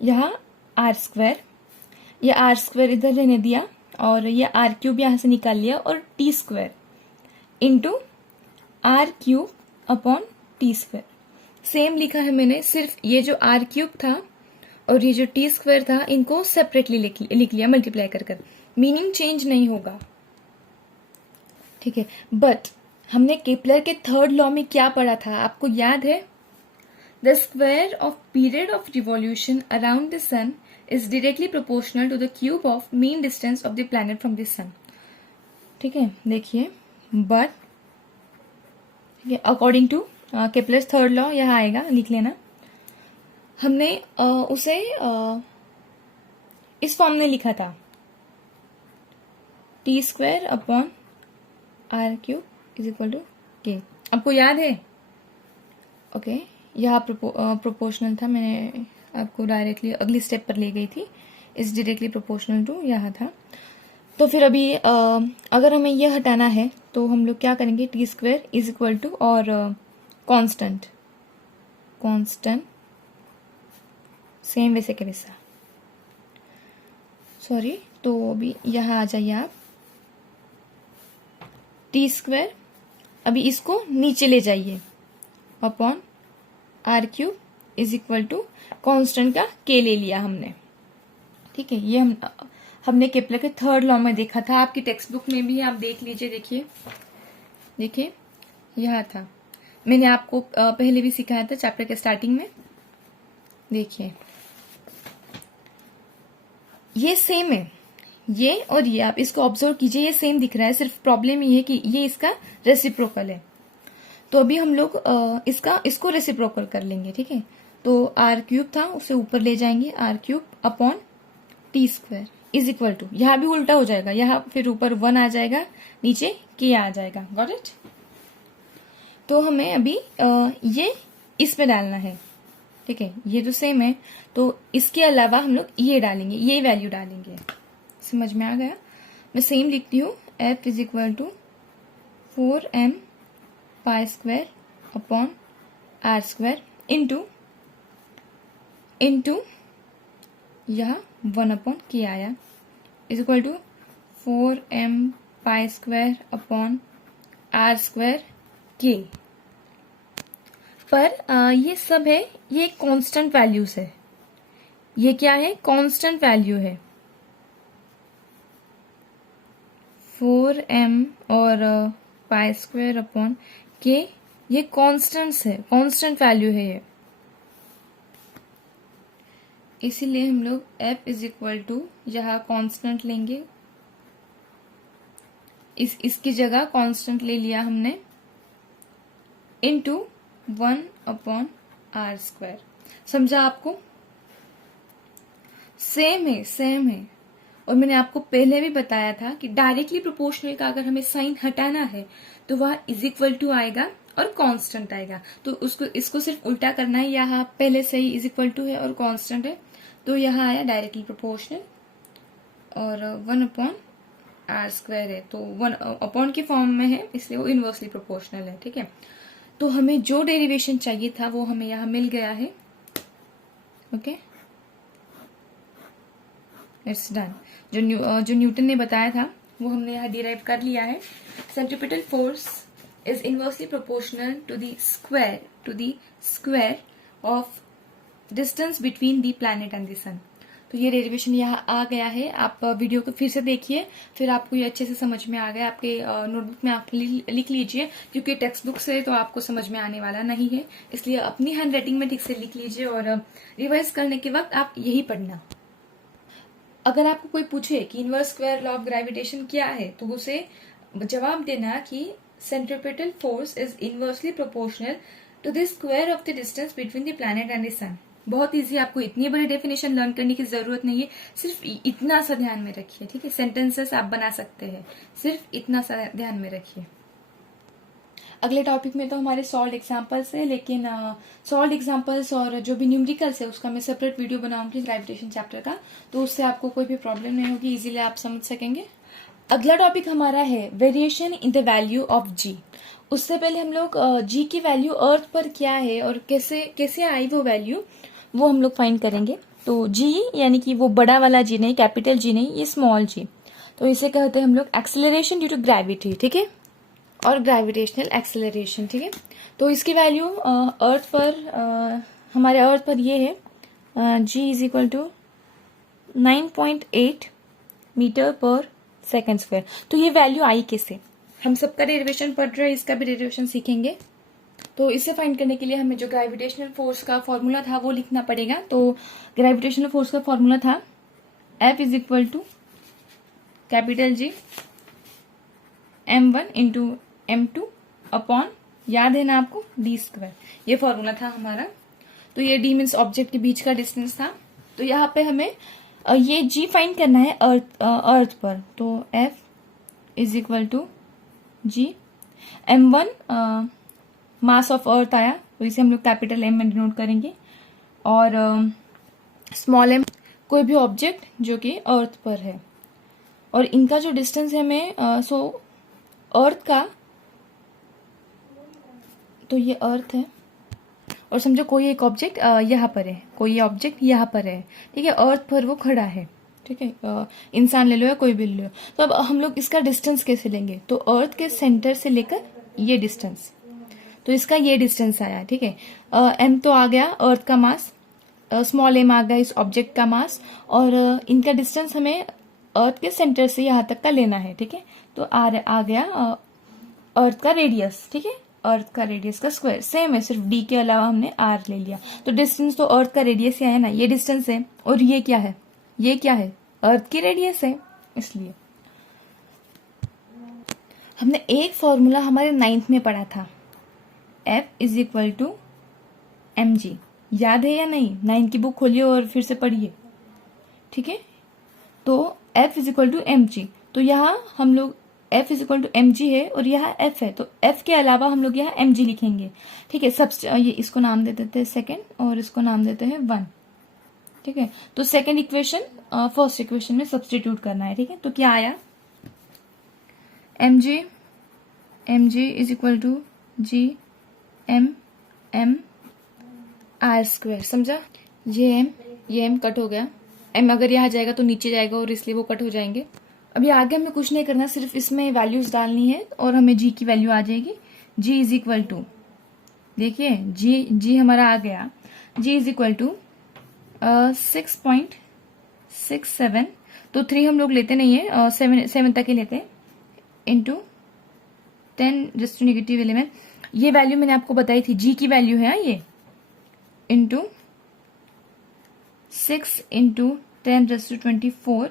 यहाँ r स्क्वायर, ये r स्क्वायर इधर रहने दिया, और ये r क्यूब यहाँ से निकाल लिया, और t square into r cube upon t square. Same लिखा है मैंने, सिर्फ ये जो r क्यूब था और ये जो t स्क्वायर था, इनको सेपरेटली लिख लिया मल्टीप्लाई कर, मीनिंग चेंज नहीं होगा, ठीक है। बट हमने केपलर के थर्ड लॉ में क्या पढ़ा था, आपको याद है? The square of period of revolution around the sun is directly proportional to the cube of mean distance of the planet from the sun, ठीक है। देखिए, but according to Kepler's third law, यहाँ आएगा, लिख लेना। हमने उसे इस फॉर्म में लिखा था, T square upon r cube is equal to k। आपको याद है? ओके, यहाँ प्रोपोर्शनल था, मैंने आपको डायरेक्टली अगली स्टेप पर ले गई थी, इज डायरेक्टली प्रोपोर्शनल टू, यहाँ था। तो फिर अभी अगर हमें यह हटाना है तो हम लोग क्या करेंगे? T square is equal to, और कांस्टेंट सेम वैसे के वैसा, सॉरी। तो अभी यहाँ आ जाइए आप, टी स्क्वायर, अभी इसको नीचे ले जाइए, upon r cube is equal to constant का k ले लिया हमने, ठीक है। ये हम हमने केपलर के थर्ड लॉ में देखा था, आपकी टेक्स्ट बुक में भी आप देख लीजिए। देखिए यह था, मैंने आपको पहले भी सिखाया था चैप्टर के स्टार्टिंग में। देखिए ये सेम है, ये और ये, आप इसको ऑब्जर्व कीजिए, ये सेम दिख रहा है, सिर्फ प्रॉब्लम ये है कि ये इसका रेसिप्रोकल है। तो अभी हम लोग इसको रेसिप्रोकल कर लेंगे, ठीक है। तो आर क्यूब था, उसे ऊपर ले जाएंगे, R cube upon T square is equal to, यहां भी उल्टा हो जाएगा, यहां फिर ऊपर 1 आ जाएगा, नीचे के आ जाएगा। Got it. तो हमें अभी ये इसमें डालना है, ठीक है, ये तो सेम है। तो इसके अलावा हम लोग ये डालेंगे, ये वैल्यू डालेंगे। समझ में आ गया। मैं सेम लिखती हूँ, F is equal to 4m pi square upon R square into यह 1 अपॉन के आया, is equal to 4m pi square upon R square K. पर ये सब है, ये कांस्टेंट वैल्यूज है, ये क्या है, कांस्टेंट वैल्यू है। 4m और पाई स्क्वायर अपॉन के, ये कांस्टेंट्स है, कांस्टेंट वैल्यू है ये। इसीलिए हम लोग f इज इक्वल टू यहाँ कांस्टेंट लेंगे, इसकी जगह कांस्टेंट ले लिया हमने, इनटू 1 अपॉन आर स्क्वायर। समझा आपको। सेम है। और मैंने आपको पहले भी बताया था कि डायरेक्टली प्रोपोर्शनल का अगर हमें साइन हटाना है तो वह इज इक्वल टू आएगा और कांस्टेंट आएगा। तो इसको सिर्फ उल्टा करना है, यहाँ पहले से ही इज इक्वल टू है और कांस्टेंट है, तो यहाँ आया डायरेक्टली प्रोपोर्शनल, और 1 अपॉन आर स्क्वायर है, तो 1 अपॉन के फॉर्म में है, इसलिए वो इनवर्सली प्रोपोर्शनल है, ठीक है। तो हमें जो डेरिवेशन चाहिए था वो हमें यहाँ मिल गया है। Okay, it's done. जो न्यूटन ने बताया था वो हमने यहाँ डिराइव कर लिया है। Centripetal force is inversely proportional to the square of distance between the planet and the sun. तो ये डेरिवेशन यहाँ आ गया है। आप वीडियो को फिर से देखिए, फिर आपको ये अच्छे से समझ में आ गया। आपके नोटबुक में आप लिख लीजिए, क्योंकि टेक्स्ट बुक से तो आपको समझ में आने वाला नहीं है, इसलिए अपनी हैंड राइटिंग में ठीक से लिख लीजिए और रिवाइज करने के वक्त आप यही पढ़ना। अगर आपको कोई पूछे कि inverse square law of gravitation क्या है, तो उसे जवाब देना कि centripetal force is inversely proportional to the square of the distance between the planet and the sun. बहुत इजी, आपको इतनी बड़ी डेफिनेशन लर्न करने की जरूरत नहीं है, सिर्फ इतना सा ध्यान में रखिए, ठीक है। सेंटेंसेस आप बना सकते हैं, सिर्फ इतना सा ध्यान में रखिए। अगले टॉपिक में तो हमारे सॉल्व एग्जाम्पल्स है, लेकिन सॉल्व एग्जाम्पल्स और जो भी न्यूमेरिकल्स है उसका मैं सेपरेट वीडियो बनाऊंगी ग्रेविटेशन चैप्टर का, तो उससे आपको कोई भी प्रॉब्लम नहीं होगी, इजीली आप समझ सकेंगे। अगला टॉपिक हमारा है variation in the value of G. उससे पहले हम लोग जी की वैल्यू अर्थ पर क्या है और कैसे आई वो वैल्यू, वो हम लोग फाइंड करेंगे। तो जी यानी कि वो बड़ा वाला जी नहीं, कैपिटल जी नहीं, ये स्मॉल जी, तो इसे कहते हैं हम लोग एक्सेलरेशन ड्यू टू ग्रेविटी, ठीक है, और ग्रेविटेशनल एक्सेलरेशन, ठीक है। तो इसकी वैल्यू अर्थ पर हमारे अर्थ पर ये है जी is equal to 9.8 metre per second square. तो ये वैल्यू आई कैसे, हम सबका डेरिवेशन पढ़ रहे हैं, इसका भी डेरिवेशन सीखेंगे। तो इसे फाइंड करने के लिए हमें जो ग्रेविटेशनल फोर्स का फॉर्मूला था वो लिखना पड़ेगा। तो ग्रेविटेशनल फोर्स का फॉर्मूला था F is equal to capital G m1 into m2 upon, याद है ना आपको, d स्क्वायर, ये फॉर्मूला था हमारा। तो ये d मीन्स ऑब्जेक्ट के बीच का डिस्टेंस था। तो यहाँ पे हमें ये g फाइंड करना है अर्थ पर। तो F is equal to g, m1 mass of earth आया, तो इसे हम लोग कैपिटल M में डिनोट करेंगे, और स्मॉल m कोई भी ऑब्जेक्ट जो कि अर्थ पर है, और इनका जो डिस्टेंस है हमें अर्थ का, तो ये अर्थ है, और समझो कोई एक ऑब्जेक्ट यहाँ पर है, कोई ऑब्जेक्ट यहाँ पर है, ठीक है, अर्थ पर वो खड़ा है, ठीक है, इंसान ले लो या कोई भी ले लो। तो अब हम लोग इसका डिस्टेंस कैसे लेंगे, तो अर्थ के सेंटर से लेकर ये डिस्टेंस, तो इसका ये डिस्टेंस आया, ठीक है। m तो आ गया अर्थ का मास, स्मॉल m आ गया इस ऑब्जेक्ट का मास, और इनका डिस्टेंस हमें अर्थ के सेंटर से यहाँ तक का लेना है, ठीक है। तो आ गया अर्थ का रेडियस, ठीक है, अर्थ का रेडियस का स्क्वायर सेम है, सिर्फ डी के अलावा हमने आर ले लिया। तो डिस्टेंस तो अर्थ का रेडियस ही है ना, ये डिस्टेंस है और ये क्या है, ये क्या है, अर्थ की रेडियस है। इसलिए हमने एक फॉर्मूला हमारे 9th में पढ़ा था, F is equal to mg, याद है या नहीं? 9th की बुक खोलिए और फिर से पढ़िए, ठीक है। तो F is equal to mg, तो यहाँ हम लोग F is equal to mg है और यहाँ F है, तो F के अलावा हम लोग यहाँ mg लिखेंगे, ठीक है। ये इसको नाम दे देते हैं सेकेंड और इसको नाम देते हैं 1, ठीक है। तो सेकेंड इक्वेशन फर्स्ट इक्वेशन में सब्सटीट्यूट करना है, ठीक है। तो क्या आया, mg is equal to g m R square, समझा। ये m कट हो गया, m अगर यहाँ जाएगा तो नीचे जाएगा और इसलिए वो कट हो जाएंगे। अभी आगे हमें कुछ नहीं करना, सिर्फ इसमें वैल्यूज डालनी है और हमें g की वैल्यू आ जाएगी। g इज इक्वल टू, देखिए g हमारा आ गया, g इज इक्वल टू 6.67, तो 3 हम लोग लेते नहीं है, 7 तक ही लेते हैं, इंटू 10⁻11, ये वैल्यू मैंने आपको बताई थी, g की वैल्यू है ये, इंटू 6 इंटू 10⁻24,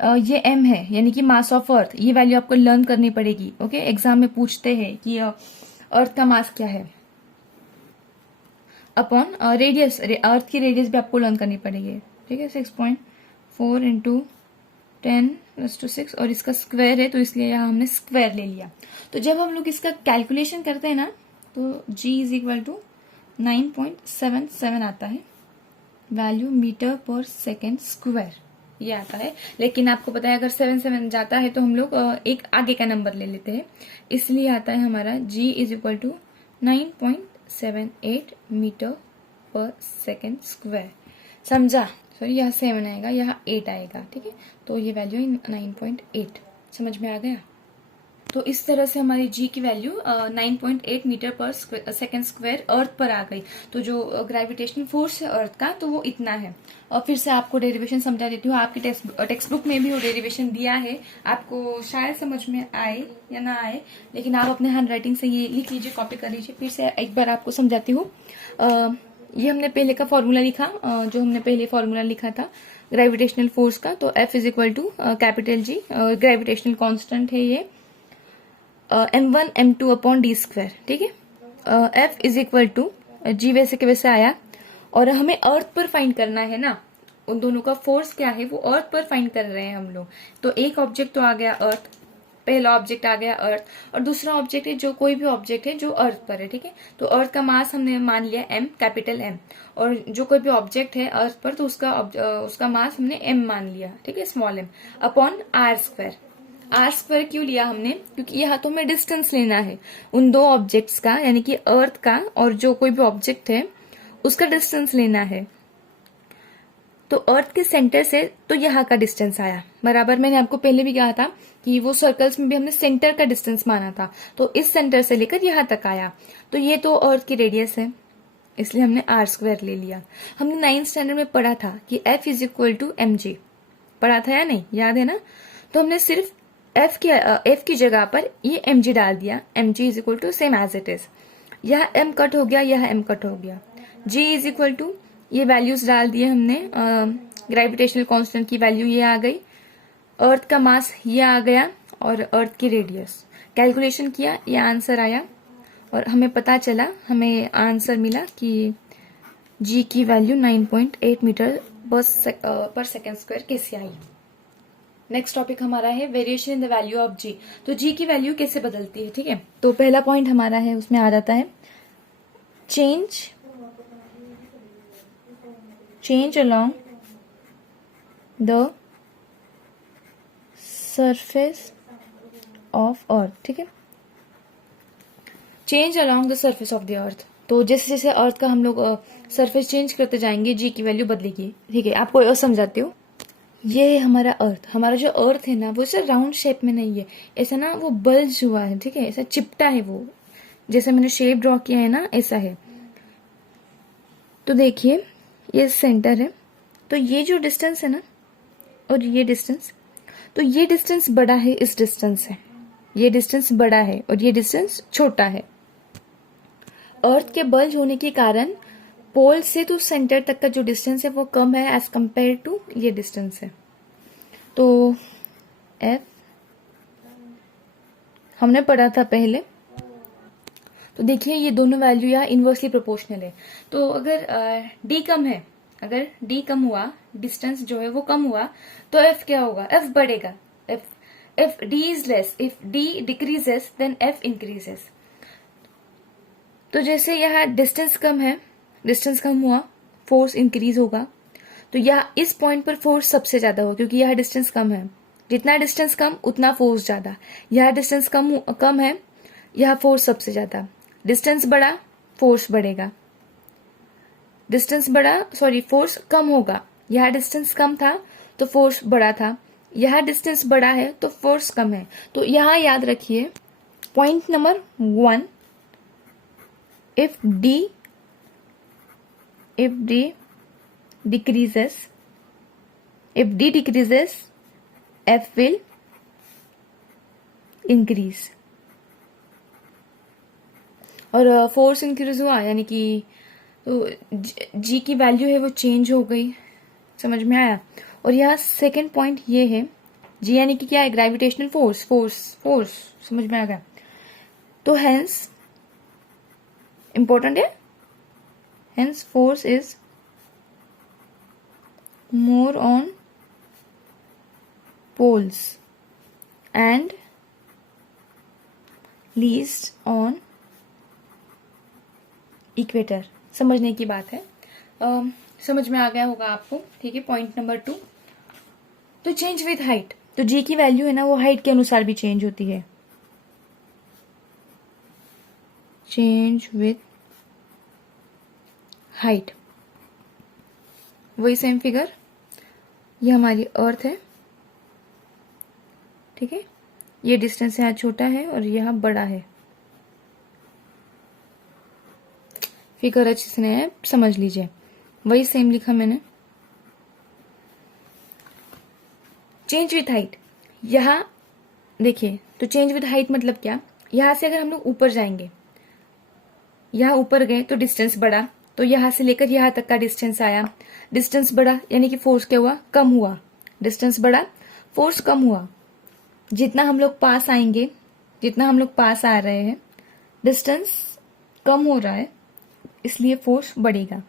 ये m है यानी कि मास ऑफ अर्थ, ये वैल्यू आपको लर्न करनी पड़ेगी, ओके। एग्जाम में पूछते हैं कि अर्थ का मास क्या है, अपॉन रेडियस, अर्थ की रेडियस भी आपको लर्न करनी पड़ेगी, ठीक है। 6.4 इंटू 10⁻6 और इसका स्क्वायर है तो इसलिए यहाँ हमने स्क्वायर ले लिया। तो जब हम लोग इसका कैलकुलेशन करते हैं ना, तो g इज इक्वल टू 9.77 आता है, value metre per second square ये आता है। लेकिन आपको पता है अगर 7 जाता है तो हम लोग एक आगे का नंबर ले लेते हैं, इसलिए आता है हमारा g is equal to 9.78 metre per second square, समझा। सॉरी, यहाँ 7 आएगा, यहाँ 8 आएगा, ठीक है। तो ये वैल्यू है 9.8, समझ में आ गया। तो इस तरह से हमारी g की value 9.8 metre per second square अर्थ पर आ गई। तो जो ग्रेविटेशनल फोर्स है अर्थ का, तो वो इतना है। और फिर से आपको डेरिवेशन समझा देती हूँ, आपकी टेक्स्ट बुक में भी वो डेरिवेशन दिया है, आपको शायद समझ में आए या ना आए, लेकिन आप अपने हैंड राइटिंग से ये लिख लीजिए, कॉपी कर लीजिए। फिर से एक बार आपको समझाती हूँ। ये हमने पहले का फॉर्मूला लिखा, जो हमने पहले फॉर्मूला लिखा था ग्रेविटेशनल फोर्स का, तो F is equal to capital G, gravitational constant है ये, m1 m2 upon D square, ठीक है। F is equal to G वैसे के वैसे आया, और हमें अर्थ पर फाइंड करना है ना, उन दोनों का फोर्स क्या है वो अर्थ पर फाइंड कर रहे हैं हम लोग। तो एक ऑब्जेक्ट तो आ गया अर्थ, पहला ऑब्जेक्ट आ गया अर्थ, और दूसरा ऑब्जेक्ट है जो कोई भी ऑब्जेक्ट है जो अर्थ पर है, ठीक है। तो अर्थ का मास हमने मान लिया m, कैपिटल M, और जो कोई भी ऑब्जेक्ट है अर्थ पर तो उसका मास हमने m मान लिया, ठीक है, small m, upon R square. R square क्यों लिया हमने, क्योंकि यहाँ तो हमें डिस्टेंस लेना है उन दो ऑब्जेक्ट्स का, यानी कि अर्थ का और जो कोई भी ऑब्जेक्ट है उसका डिस्टेंस लेना है। तो अर्थ के सेंटर से तो यहाँ का डिस्टेंस आया बराबर, मैंने आपको पहले भी कहा था कि वो सर्कल्स में भी हमने सेंटर का डिस्टेंस माना था, तो इस सेंटर से लेकर यहाँ तक आया। तो ये तो अर्थ की रेडियस है, इसलिए हमने आर स्क्वायर ले लिया। हमने 9th स्टैंडर्ड में पढ़ा था कि F is equal to mg, पढ़ा था या नहीं, याद है ना। तो हमने सिर्फ F की जगह पर ये mg डाल दिया, mg is equal to same as it is. यह m कट हो गया, यह m कट हो गया, g इज इक्वल टू ये वैल्यूज डाल दिए हमने, ग्रेविटेशनल कांस्टेंट की वैल्यू ये आ गई, अर्थ का मास ये आ गया, और अर्थ की रेडियस कैलकुलेशन किया, ये आंसर आया, और हमें पता चला, हमें आंसर मिला कि g की value 9.8 metre per second square कैसे आई। नेक्स्ट टॉपिक हमारा है variation in the value of g। तो g की वैल्यू कैसे बदलती है, ठीक है। तो पहला पॉइंट हमारा है, उसमें आ जाता है change along the surface of earth, ठीक है, change along the surface of the earth. तो जैसे जैसे अर्थ का हम लोग सरफेस चेंज करते जाएंगे g की वैल्यू बदलेगी, ठीक है। आपको और समझाती हूँ। ये है हमारा अर्थ, हमारा जो अर्थ है ना वो ऐसा राउंड शेप में नहीं है, ऐसा ना वो बल्ज हुआ है, ठीक है, ऐसा चिपटा है, वो जैसे मैंने शेप ड्रॉ किया है ना ऐसा है। तो देखिए ये सेंटर है, तो ये जो डिस्टेंस है ना और ये डिस्टेंस तो ये डिस्टेंस बड़ा है इस डिस्टेंस से, ये डिस्टेंस बड़ा है और ये डिस्टेंस छोटा है। अर्थ के बल्ज होने के कारण पोल से तो सेंटर तक का जो डिस्टेंस है वो कम है एज कंपेयर टू ये डिस्टेंस है। तो एफ हमने पढ़ा था पहले, तो देखिए ये दोनों वैल्यू यहाँ इनवर्सली प्रोपोर्शनल है। तो अगर डी कम है, अगर डी कम हुआ, डिस्टेंस जो है वो कम हुआ, तो एफ क्या होगा, एफ बढ़ेगा। If D is less, if D decreases then F increases. तो जैसे यहाँ डिस्टेंस कम है, डिस्टेंस कम हुआ, फोर्स इंक्रीज होगा। तो यहाँ इस पॉइंट पर फोर्स सबसे ज्यादा होगा क्योंकि यहाँ डिस्टेंस कम है। जितना डिस्टेंस कम उतना फोर्स ज्यादा। यहाँ डिस्टेंस कम है, यहाँ फोर्स सबसे ज्यादा। डिस्टेंस बढ़ा, फोर्स बढ़ेगा। डिस्टेंस बढ़ा, सॉरी फोर्स कम होगा। यहाँ डिस्टेंस कम था तो फोर्स बढ़ा था, यहाँ डिस्टेंस बढ़ा है तो फोर्स कम है। तो यहाँ याद रखिए point number 1, if D decreases, F will increase। और फोर्स इंक्रीज हुआ यानी कि तो जी की वैल्यू है वो चेंज हो गई, समझ में आया। और यहाँ सेकेंड पॉइंट ये है, जी यानी कि क्या है, ग्रेविटेशनल फोर्स, फोर्स समझ में आ गया। तो हेंस इंपॉर्टेंट है, hence force is more on poles and least on equator. समझने की बात है, समझ में आ गया होगा आपको, ठीक है। पॉइंट नंबर 2, तो चेंज विथ हाइट। तो जी की वैल्यू है ना वो हाइट के अनुसार भी चेंज होती है। चेंज विथ हाइट, वही सेम फिगर, ये हमारी अर्थ है, ठीक है। ये डिस्टेंस यहाँ छोटा है और यहाँ बड़ा है। फिगर अच्छे से नहीं है, समझ लीजिए, वही सेम लिखा मैंने। चेंज विथ हाइट, यहाँ देखिए, तो चेंज विथ हाइट मतलब क्या, यहां से अगर हम लोग ऊपर जाएंगे, यहाँ ऊपर गए तो डिस्टेंस बढ़ा, तो यहां से लेकर यहां तक का डिस्टेंस आया। डिस्टेंस बढ़ा यानी कि फोर्स क्या हुआ, कम हुआ। डिस्टेंस बढ़ा, फोर्स कम हुआ। जितना हम लोग पास आएंगे, जितना हम लोग पास आ रहे हैं, डिस्टेंस कम हो रहा है, इसलिए फोर्स बढ़ेगा।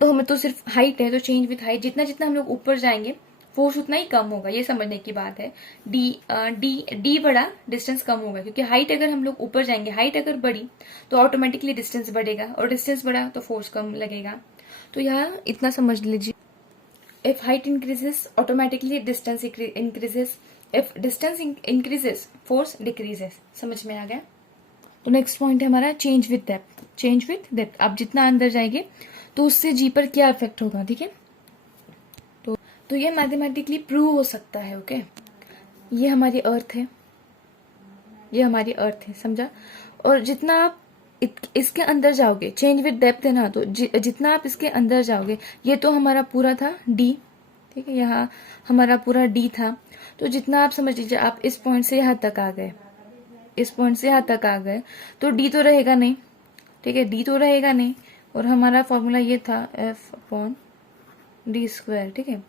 तो हमें तो सिर्फ हाइट है, तो चेंज विथ हाइट, जितना जितना हम लोग ऊपर जाएंगे फोर्स उतना ही कम होगा, ये समझने की बात है। डी बढ़ा, डिस्टेंस कम होगा, क्योंकि हाइट अगर हम लोग ऊपर जाएंगे, हाइट अगर बढ़ी तो ऑटोमेटिकली डिस्टेंस बढ़ेगा, और डिस्टेंस बढ़ा तो फोर्स कम लगेगा। तो यहाँ इतना समझ लीजिए, if height increases automatically distance increases, if distance increases force decreases. समझ में आ गया। तो नेक्स्ट पॉइंट है हमारा change with depth. Change with depth, आप जितना अंदर जाएंगे तो उससे जी पर क्या इफेक्ट होगा, ठीक है। तो ये मैथमेटिकली प्रूव हो सकता है, ओके। ये हमारी अर्थ है, ये हमारी अर्थ है, समझा। और जितना आप इसके अंदर जाओगे, चेंज विद डेप्थ है ना, तो जितना आप इसके अंदर जाओगे, ये तो हमारा पूरा था डी, ठीक है, यहाँ हमारा पूरा डी था। तो जितना आप समझ लीजिए, आप इस पॉइंट से यहाँ तक आ गए, इस पॉइंट से यहाँ तक आ गए, तो डी तो रहेगा नहीं, ठीक है, डी तो रहेगा नहीं। और हमारा फॉर्मूला ये था F/d², ठीक है।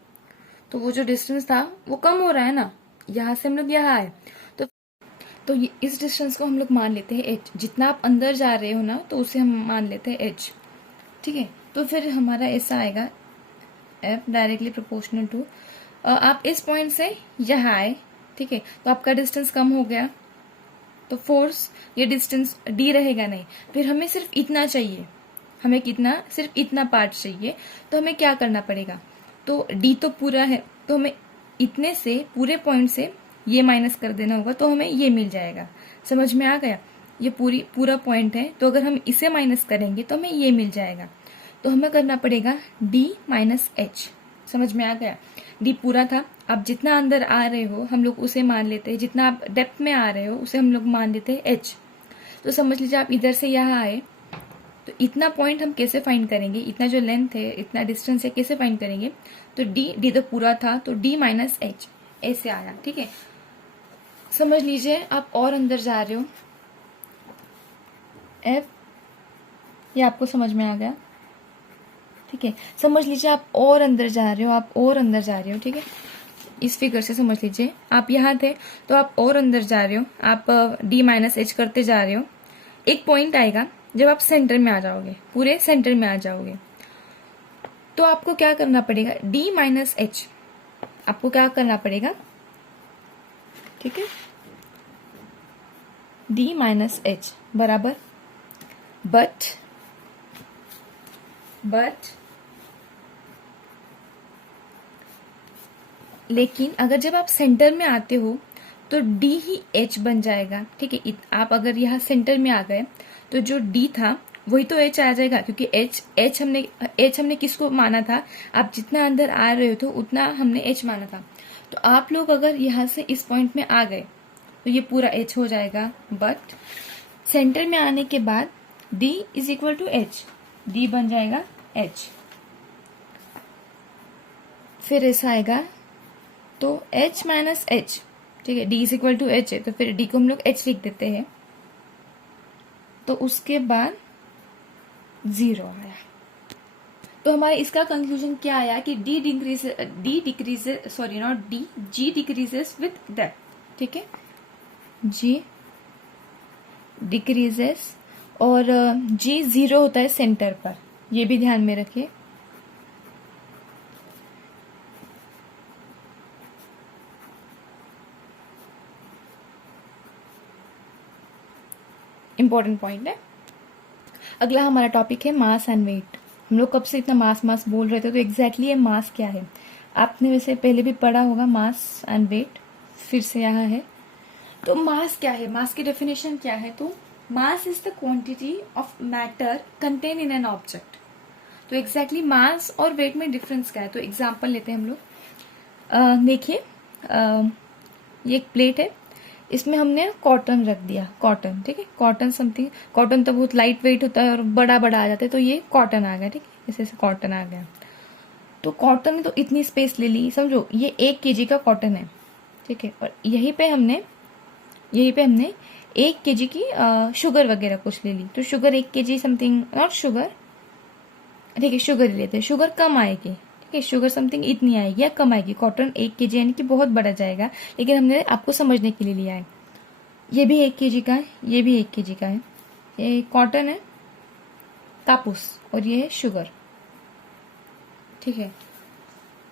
तो वो जो डिस्टेंस था वो कम हो रहा है ना, यहाँ से हम लोग यहाँ आए, तो इस डिस्टेंस को हम लोग मान लेते हैं h। जितना आप अंदर जा रहे हो ना, तो उसे हम मान लेते हैं h, ठीक है। तो फिर हमारा ऐसा आएगा, f डायरेक्टली प्रोपोर्शनल टू, आप इस पॉइंट से यहाँ आए, ठीक है, तो आपका डिस्टेंस कम हो गया, तो फोर्स, ये डिस्टेंस d रहेगा नहीं। फिर हमें सिर्फ इतना चाहिए, हमें कितना, सिर्फ इतना पार्ट चाहिए। तो हमें क्या करना पड़ेगा, तो d तो पूरा है, तो हमें इतने से, पूरे पॉइंट से ये माइनस कर देना होगा, तो हमें ये मिल जाएगा। समझ में आ गया। ये पूरा पॉइंट है, तो अगर हम इसे माइनस करेंगे तो हमें ये मिल जाएगा। तो हमें करना पड़ेगा d माइनस एच। समझ में आ गया। d पूरा था, आप जितना अंदर आ रहे हो हम लोग उसे मान लेते हैं, जितना आप डेप्थ में आ रहे हो उसे हम लोग मान लेते हैं h। तो समझ लीजिए आप इधर से यहाँ आए, तो इतना पॉइंट हम कैसे फाइंड करेंगे, इतना जो लेंथ है, इतना डिस्टेंस है, कैसे फाइंड करेंगे। तो d तो पूरा था, तो d माइनस एच, ऐसे आया, ठीक है। समझ लीजिए आप और अंदर जा रहे हो, F, ये आपको समझ में आ गया, ठीक है। समझ लीजिए आप और अंदर जा रहे हो, आप और अंदर जा रहे हो, ठीक है। इस फिगर से समझ लीजिए आप यहाँ थे तो आप और अंदर जा रहे हो, आप D माइनस एच करते जा रहे हो। एक पॉइंट आएगा जब आप सेंटर में आ जाओगे, पूरे सेंटर में आ जाओगे, तो आपको क्या करना पड़ेगा, D माइनस एच आपको क्या करना पड़ेगा, ठीक है। D माइनस एच बराबर बट लेकिन अगर जब आप सेंटर में आते हो तो D ही H बन जाएगा, ठीक है। आप अगर यहाँ सेंटर में आ गए तो जो D था वही तो H आ जाएगा, क्योंकि H हमने किसको माना था, आप जितना अंदर आ रहे हो तो उतना हमने H माना था। तो आप लोग अगर यहाँ से इस पॉइंट में आ गए तो ये पूरा H हो जाएगा, बट सेंटर में आने के बाद D is equal to H, D बन जाएगा H। फिर ऐसा आएगा तो H माइनस एच, ठीक है, D is equal to H है तो फिर D को हम लोग H लिख देते हैं, तो उसके बाद 0 आया। तो हमारे इसका कंक्लूजन क्या आया कि G डिक्रीजेस विथ डेप्थ, ठीक है, G डिक्रीजेस और G 0 होता है सेंटर पर, ये भी ध्यान में रखिए। इंपॉर्टेंट पॉइंट है। अगला हमारा टॉपिक है मास एंड वेट। हम लोग कब से इतना मास बोल रहे थे, तो एग्जैक्टली ये मास क्या है आपने वैसे पहले भी पढ़ा होगा, मास एंड वेट, फिर से यहाँ है। तो मास क्या है, मास की डेफिनेशन क्या है, तो मास is the quantity of matter contain in an object. तो एग्जैक्टली मास और वेट में डिफरेंस क्या है, तो एग्जाम्पल लेते हैं हम लोग। देखिए ये एक प्लेट है, इसमें हमने कॉटन रख दिया, कॉटन, ठीक है, कॉटन समथिंग, कॉटन तो बहुत लाइट वेट होता है और बड़ा बड़ा आ जाता है, तो ये कॉटन आ गया, ठीक है, ऐसे कॉटन आ गया। तो कॉटन ने तो इतनी स्पेस ले ली, समझो ये 1 kg का कॉटन है, ठीक है, और यहीं पे हमने 1 kg की शुगर वगैरह कुछ ले ली, तो sugar 1 kg something, not sugar, ठीक है, शुगर ले लेते हैं, शुगर कम आएगी, ठीक है, शुगर समथिंग इतनी आएगी या कम आएगी, कॉटन 1 kg यानी कि बहुत बड़ा जाएगा, लेकिन हमने आपको समझने के लिए लिया है। ये भी 1 kg का है, ये भी 1 kg का है, ये कॉटन है, कापूस, और ये है शुगर, ठीक है।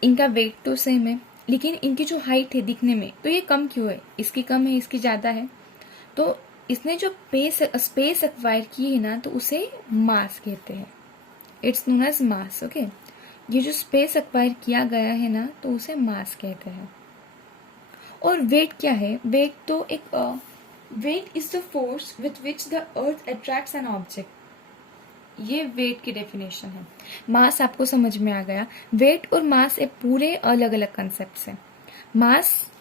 इनका वेट तो सेम है, लेकिन इनकी जो हाइट है दिखने में, तो ये कम क्यों है, इसकी कम है इसकी ज्यादा है, तो इसने जो स्पेस एक्वायर की है ना, तो उसे मास कहते हैं, it's known as mass, okay. ये जो स्पेस एक्वायर किया गया है ना, तो उसे मास कहते हैं। और वेट क्या है, वेट तो एक weight is the force with which the earth attracts an object, ये वेट की डेफिनेशन है। मास आपको समझ में आ गया, वेट और मास एक पूरे अलग अलग कंसेप्ट है। Mass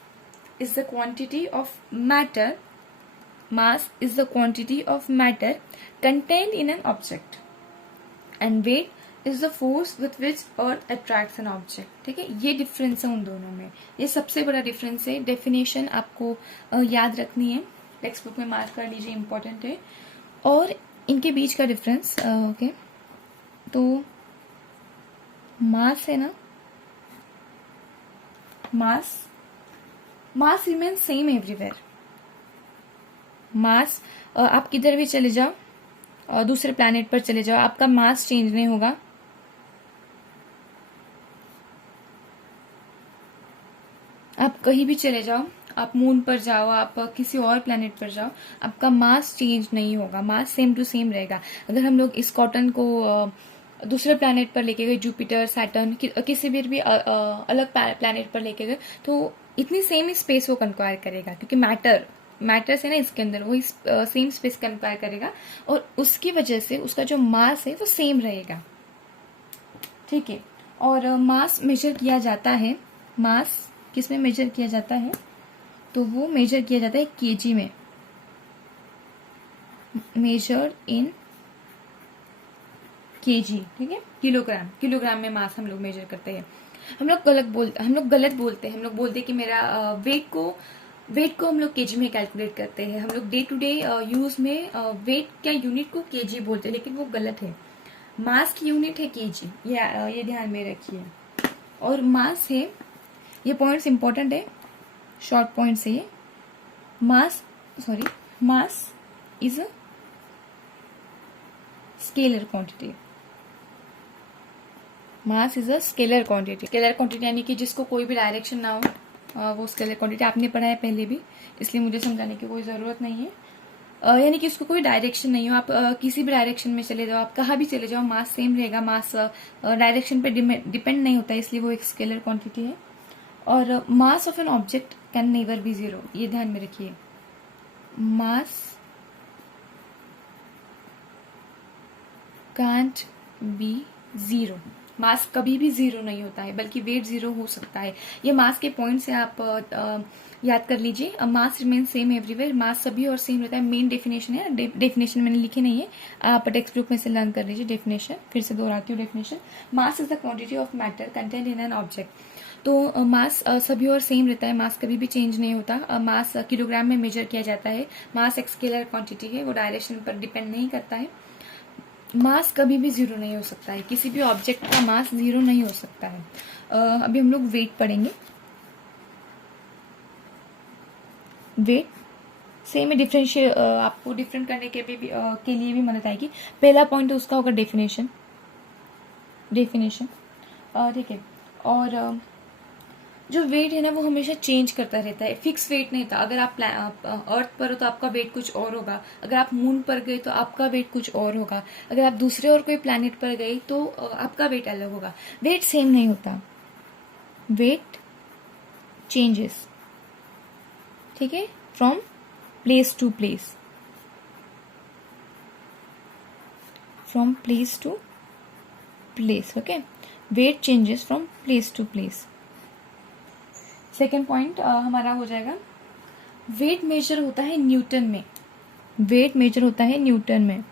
is the quantity of matter, mass is the quantity of matter contained in an object, and weight is the force with which earth attracts an object, ठीक है। ये डिफरेंस है उन दोनों में, ये सबसे बड़ा डिफरेंस है। डेफिनेशन आपको याद रखनी है, टेक्स्ट बुक में मार्क कर लीजिए, इंपॉर्टेंट है। और इनके बीच का डिफरेंस, ओके, तो मास है ना, मास रिमेन सेम एवरीवेयर। मास आप किधर भी चले जाओ और दूसरे प्लैनेट पर चले जाओ, आपका मास चेंज नहीं होगा। आप कहीं भी चले जाओ, आप मून पर जाओ, आप किसी और प्लैनेट पर जाओ, आपका मास चेंज नहीं होगा, मास सेम टू सेम रहेगा। अगर हम लोग इस कॉटन को दूसरे प्लैनेट पर लेके गए, जुपिटर, सैटर्न, किसी भी अलग प्लैनेट पर लेके गए, तो इतनी सेम स्पेस वो कंक्वायर करेगा, क्योंकि मैटर से ना इसके अंदर वही सेम स्पेस कंक्वायर करेगा, और उसकी वजह से उसका जो मास है वो सेम रहेगा, ठीक है। और मास मेजर किया जाता है, मास किस में मेजर किया जाता है, तो वो मेजर किया जाता है केजी में, मेजर इन केजी, ठीक है, किलोग्राम में मास हम लोग मेजर करते हैं। हम लोग गलत बोलते हैं। हम लोग बोलते हैं कि मेरा वेट को हम लोग केजी में कैलकुलेट करते हैं। हम लोग डे टू डे यूज में वेट क्या यूनिट को केजी बोलते हैं, लेकिन वो गलत है। मास की यूनिट है केजी, ये ध्यान में रखिए। और मास है, ये पॉइंट्स इंपॉर्टेंट है, शॉर्ट पॉइंट्स है ये। Mass is a scalar quantity. Mass is a scalar quantity. Scalar quantity यानी कि जिसको कोई भी डायरेक्शन ना हो, वो स्केलर क्वांटिटी। आपने पढ़ा है पहले भी, इसलिए मुझे समझाने की कोई ज़रूरत नहीं है। यानी कि उसको कोई डायरेक्शन नहीं हो, आप किसी भी डायरेक्शन में चले जाओ, आप कहाँ भी चले जाओ, मास सेम रहेगा। मास डायरेक्शन पे डिपेंड नहीं होता, इसलिए वो एक स्केलर क्वांटिटी है। और mass of an object can never be zero, ये ध्यान में रखिए। मास कांट बी जीरो, मास कभी भी जीरो नहीं होता है, बल्कि वेट जीरो हो सकता है। ये मास के पॉइंट से आप याद कर लीजिए। मास रिमेन सेम एवरीवेयर, मास सभी और सेम रहता है। मेन डेफिनेशन है, डेफिनेशन मैंने लिखी नहीं है, आप टेक्स्ट बुक में से लर्न कर लीजिए डेफिनेशन। फिर से दोहराती हूँ definition. Mass is the quantity of matter content in an object. तो मास सभी और सेम रहता है, मास कभी भी चेंज नहीं होता। मास किलोग्राम में मेजर किया जाता है। मास एक स्केलर क्वांटिटी है, वो डायरेक्शन पर डिपेंड नहीं करता है। मास कभी भी जीरो नहीं हो सकता है, किसी भी ऑब्जेक्ट का मास जीरो नहीं हो सकता है। अभी हम लोग वेट पढ़ेंगे। वेट सेम डिफरेंशियल, आपको डिफरेंट करने के लिए भी मदद आएगी। पहला पॉइंट उसका होगा डेफिनेशन। ठीक है। और जो वेट है ना, वो हमेशा चेंज करता रहता है, फिक्स वेट नहीं था। अगर आप अर्थ पर हो तो आपका वेट कुछ और होगा, अगर आप मून पर गए तो आपका वेट कुछ और होगा, अगर आप दूसरे और कोई प्लैनेट पर गए तो आपका वेट अलग होगा। वेट सेम नहीं होता, वेट चेंजेस, ठीक है, from place to place, from place to place. Okay, weight changes from place to place. Second point हमारा हो जाएगा, वेट मेजर होता है न्यूटन में। वेट मेजर होता है न्यूटन में।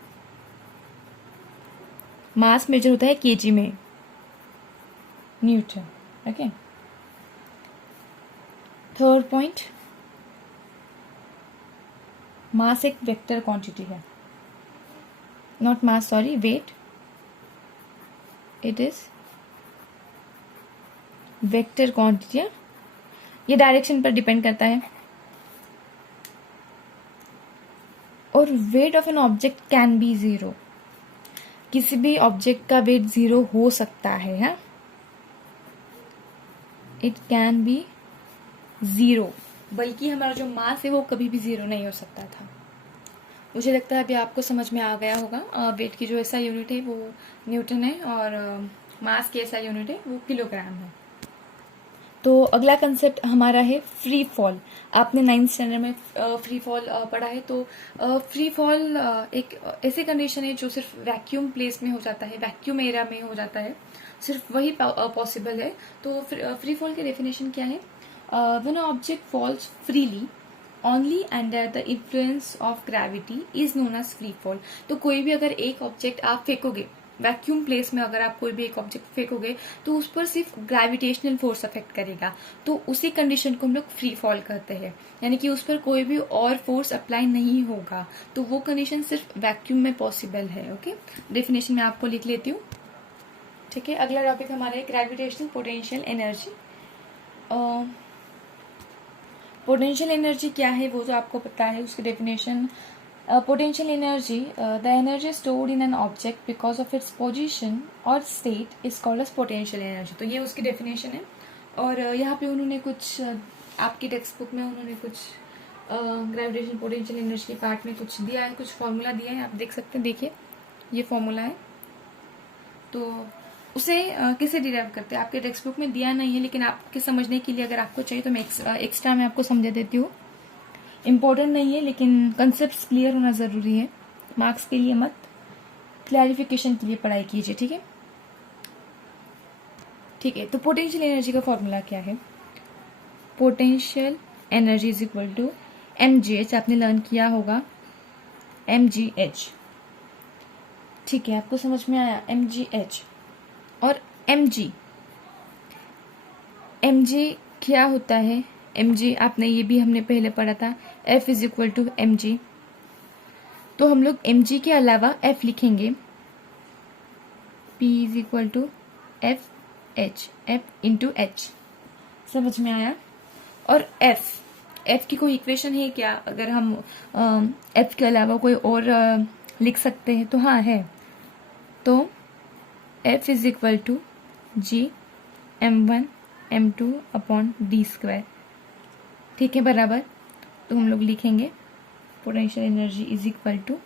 मास मेजर होता है केजी में, newton. Okay. Third point, mass एक वेक्टर क्वांटिटी है, not mass, sorry, weight, it is vector quantity. ये डायरेक्शन पर डिपेंड करता है। और weight of an object can be zero, किसी भी ऑब्जेक्ट का वेट जीरो हो सकता है। हाँ, इट कैन बी जीरो, बल्कि हमारा जो मास है वो कभी भी जीरो नहीं हो सकता था। मुझे लगता है अभी आपको समझ में आ गया होगा। वेट की जो ऐसा यूनिट है वो न्यूटन है, और मास की ऐसा यूनिट है वो किलोग्राम है। तो अगला कंसेप्ट हमारा है फ्री फॉल। आपने 9th स्टैंडर्ड में फ्री फॉल पढ़ा है। तो फ्री फॉल एक ऐसी कंडीशन है जो सिर्फ वैक्यूम प्लेस में हो जाता है, वैक्यूम एरिया में हो जाता है, सिर्फ वही पॉसिबल है। तो फ्री फॉल की डेफिनेशन क्या है? When object falls freely only under the influence of gravity is known as free fall. तो कोई भी अगर एक ऑब्जेक्ट आप फेंकोगे वैक्यूम प्लेस में, अगर आप कोई भी एक ऑब्जेक्ट फेंकोगे तो उस पर सिर्फ ग्रेविटेशनल फोर्स अफेक्ट करेगा, तो उसी कंडीशन को हम लोग फ्री फॉल कहते हैं। यानी कि उस पर कोई भी और फोर्स अप्लाई नहीं होगा, तो वो कंडीशन सिर्फ वैक्यूम में पॉसिबल है। ओके, डेफिनेशन में आपको लिख लेती हूँ। ठीक है, अगला टॉपिक हमारा है gravitational potential energy. Potential energy क्या है वो तो आपको पता है, उसकी definition. Potential energy, the energy stored in an object because of its position or state is called as potential energy। तो ये उसकी डेफिनेशन है। और यहाँ पे उन्होंने कुछ आपकी टेक्स्ट बुक में उन्होंने कुछ ग्रेविटेशन पोटेंशियल एनर्जी के पार्ट में कुछ दिया है, कुछ फॉर्मूला दिया है, आप देख सकते हैं। देखिए, ये फॉर्मूला है, तो उसे किसे डिराइव करते हैं आपके टेक्स्ट बुक में दिया नहीं है, लेकिन आपके समझने के लिए अगर आपको चाहिए तो मैं एक्स्ट्रा में आपको समझा देती हूँ। इम्पोर्टेंट नहीं है, लेकिन कंसेप्ट क्लियर होना ज़रूरी है। मार्क्स के लिए मत, क्लैरिफिकेशन के लिए पढ़ाई कीजिए। ठीक है, ठीक है। तो पोटेंशियल एनर्जी का फॉर्मूला क्या है? Potential energy is equal to mgh। आपने लर्न किया होगा mgh। ठीक है, आपको समझ में आया mgh। और mg mg क्या होता है? mg आपने ये भी हमने पहले पढ़ा था, F is equal to mg। तो हम लोग mg के अलावा F लिखेंगे, P is equal to F into H। समझ में आया? और F की कोई इक्वेशन है क्या? अगर हम F के अलावा कोई और लिख सकते हैं तो हाँ है। तो F is equal to G m1 m2 upon D square. ठीक है, बराबर। तो हम लोग लिखेंगे potential energy is equal to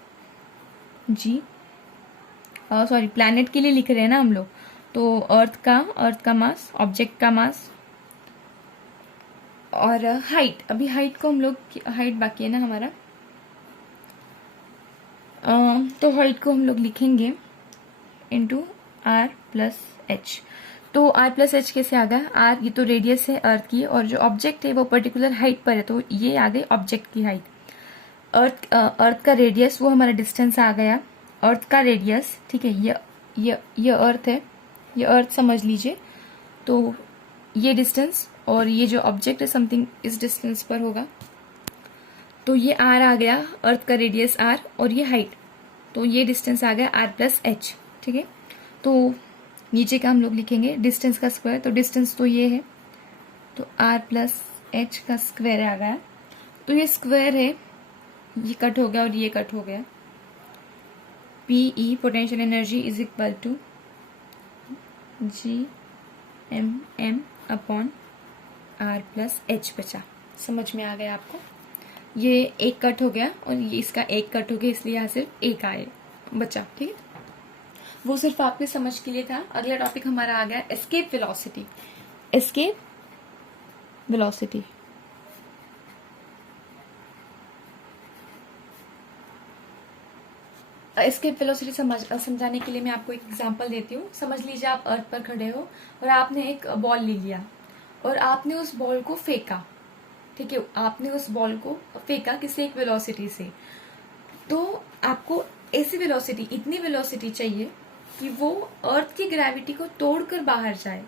G, sorry planet के लिए लिख रहे हैं ना हम लोग, तो अर्थ का मास, ऑब्जेक्ट का मास और हाइट। अभी हाइट को हम लोग, हाइट बाकी है ना हमारा, तो हाइट को हम लोग लिखेंगे इंटू R प्लस एच। तो R प्लस एच कैसे आ गया? R ये तो रेडियस है अर्थ की, और जो ऑब्जेक्ट है वो पर्टिकुलर हाइट पर है, तो ये आ गई ऑब्जेक्ट की हाइट। अर्थ का रेडियस वो हमारा डिस्टेंस आ गया, अर्थ का रेडियस। ठीक है, ये अर्थ है, ये अर्थ समझ लीजिए। तो ये डिस्टेंस और ये जो ऑब्जेक्ट है समथिंग इस डिस्टेंस पर होगा, तो ये R आ गया, अर्थ का रेडियस R, और ये हाइट, तो ये डिस्टेंस आ गया R प्लस एच। ठीक है, तो नीचे का हम लोग लिखेंगे डिस्टेंस का स्क्वायर, तो डिस्टेंस तो ये है, तो R प्लस एच का स्क्वायर आ गया। तो ये स्क्वायर है, ये कट हो गया और ये कट हो गया। PE potential energy is equal to G upon R plus H बचा। समझ में आ गया आपको? ये एक कट हो गया और ये इसका एक कट हो गया, इसलिए यहाँ सिर्फ एक आए बचा। ठीक है, वो सिर्फ आपके समझ के लिए था। अगला टॉपिक हमारा आ गया escape velocity. Escape velocity escape velocity समझाने के लिए मैं आपको एक एग्जांपल देती हूँ। समझ लीजिए आप अर्थ पर खड़े हो और आपने एक बॉल ले लिया और आपने उस बॉल को फेंका। ठीक है, आपने उस बॉल को फेंका किसी एक वेलोसिटी से, तो आपको ऐसी वेलोसिटी, इतनी वेलोसिटी चाहिए कि वो अर्थ की ग्रेविटी को तोड़कर बाहर जाए।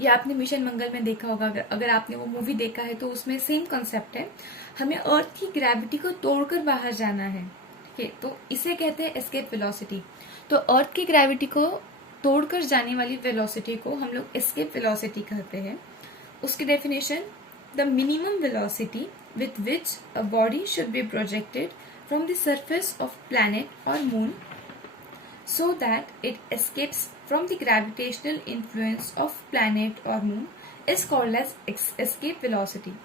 ये आपने मिशन मंगल में देखा होगा, अगर आपने वो मूवी देखा है तो उसमें सेम कॉन्सेप्ट है। हमें अर्थ की ग्रेविटी को तोड़कर बाहर जाना है। ठीक है, तो इसे कहते हैं एस्केप वेलोसिटी। तो अर्थ की ग्रेविटी को तोड़कर जाने वाली वेलोसिटी को हम लोग एस्केप वेलोसिटी कहते हैं। उसकी definition, the minimum velocity with which a body should be projected from the surface of planet और moon so that it escapes from the gravitational influence of planet or moon is called as escape velocity।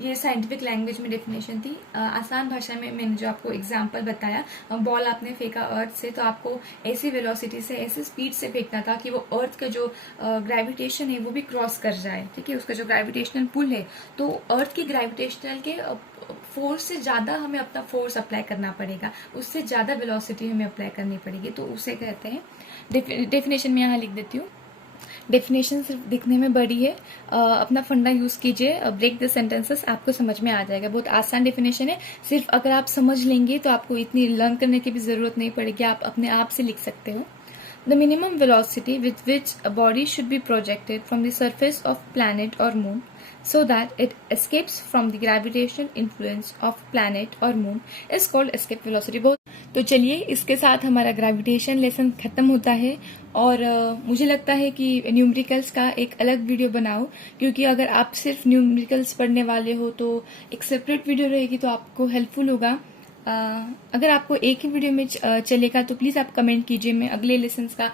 ये scientific language में definition थी। आसान भाषा में मैंने जो आपको एग्जांपल बताया, बॉल आपने फेंका अर्थ से, तो आपको ऐसी वेलोसिटी से, ऐसी स्पीड से फेंकना था कि वो अर्थ का जो ग्रेविटेशन है वो भी क्रॉस कर जाए। ठीक है, उसका जो ग्रेविटेशनल पुल है, तो अर्थ की ग्रेविटेशनल के फोर्स से ज्यादा हमें अपना फोर्स अप्लाई करना पड़ेगा, उससे ज्यादा वेलोसिटी हमें अप्लाई करनी पड़ेगी, तो उसे कहते हैं। डेफिनेशन में यहाँ लिख देती हूँ। डेफिनेशन सिर्फ दिखने में बड़ी है, अपना फंडा यूज कीजिए, ब्रेक द सेंटेंसेस, आपको समझ में आ जाएगा। बहुत आसान डेफिनेशन है, सिर्फ अगर आप समझ लेंगे तो आपको इतनी लर्न करने की भी जरूरत नहीं पड़ेगी, आप अपने आप से लिख सकते हो। The minimum velocity with which a body should be projected from the surface of planet or moon so that it escapes from the gravitational influence of planet or moon is called escape velocity। तो चलिए, इसके साथ हमारा gravitation lesson खत्म होता है। और मुझे लगता है कि न्यूमेरिकल्स का एक अलग वीडियो बनाओ, क्योंकि अगर आप सिर्फ न्यूमेरिकल्स पढ़ने वाले हो तो एक सेपरेट वीडियो रहेगी, तो आपको हेल्पफुल होगा। अगर आपको एक ही वीडियो में चलेगा तो प्लीज आप कमेंट कीजिए, मैं अगले लेसन का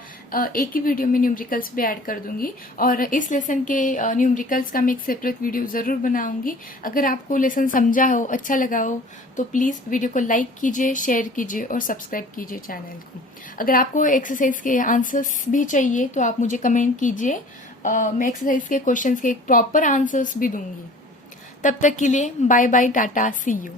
एक ही वीडियो में न्यूमेरिकल्स भी ऐड कर दूंगी, और इस लेसन के न्यूमेरिकल्स का मैं एक सेपरेट वीडियो जरूर बनाऊंगी। अगर आपको लेसन समझा हो, अच्छा लगा हो, तो प्लीज वीडियो को लाइक कीजिए, शेयर कीजिए और सब्सक्राइब कीजिए चैनल को। अगर आपको एक्सरसाइज के आंसर्स भी चाहिए तो आप मुझे कमेंट कीजिए, मैं एक्सरसाइज के क्वेश्चन के प्रॉपर आंसर्स भी दूंगी। तब तक के लिए बाय बाय, टाटा, सी यू।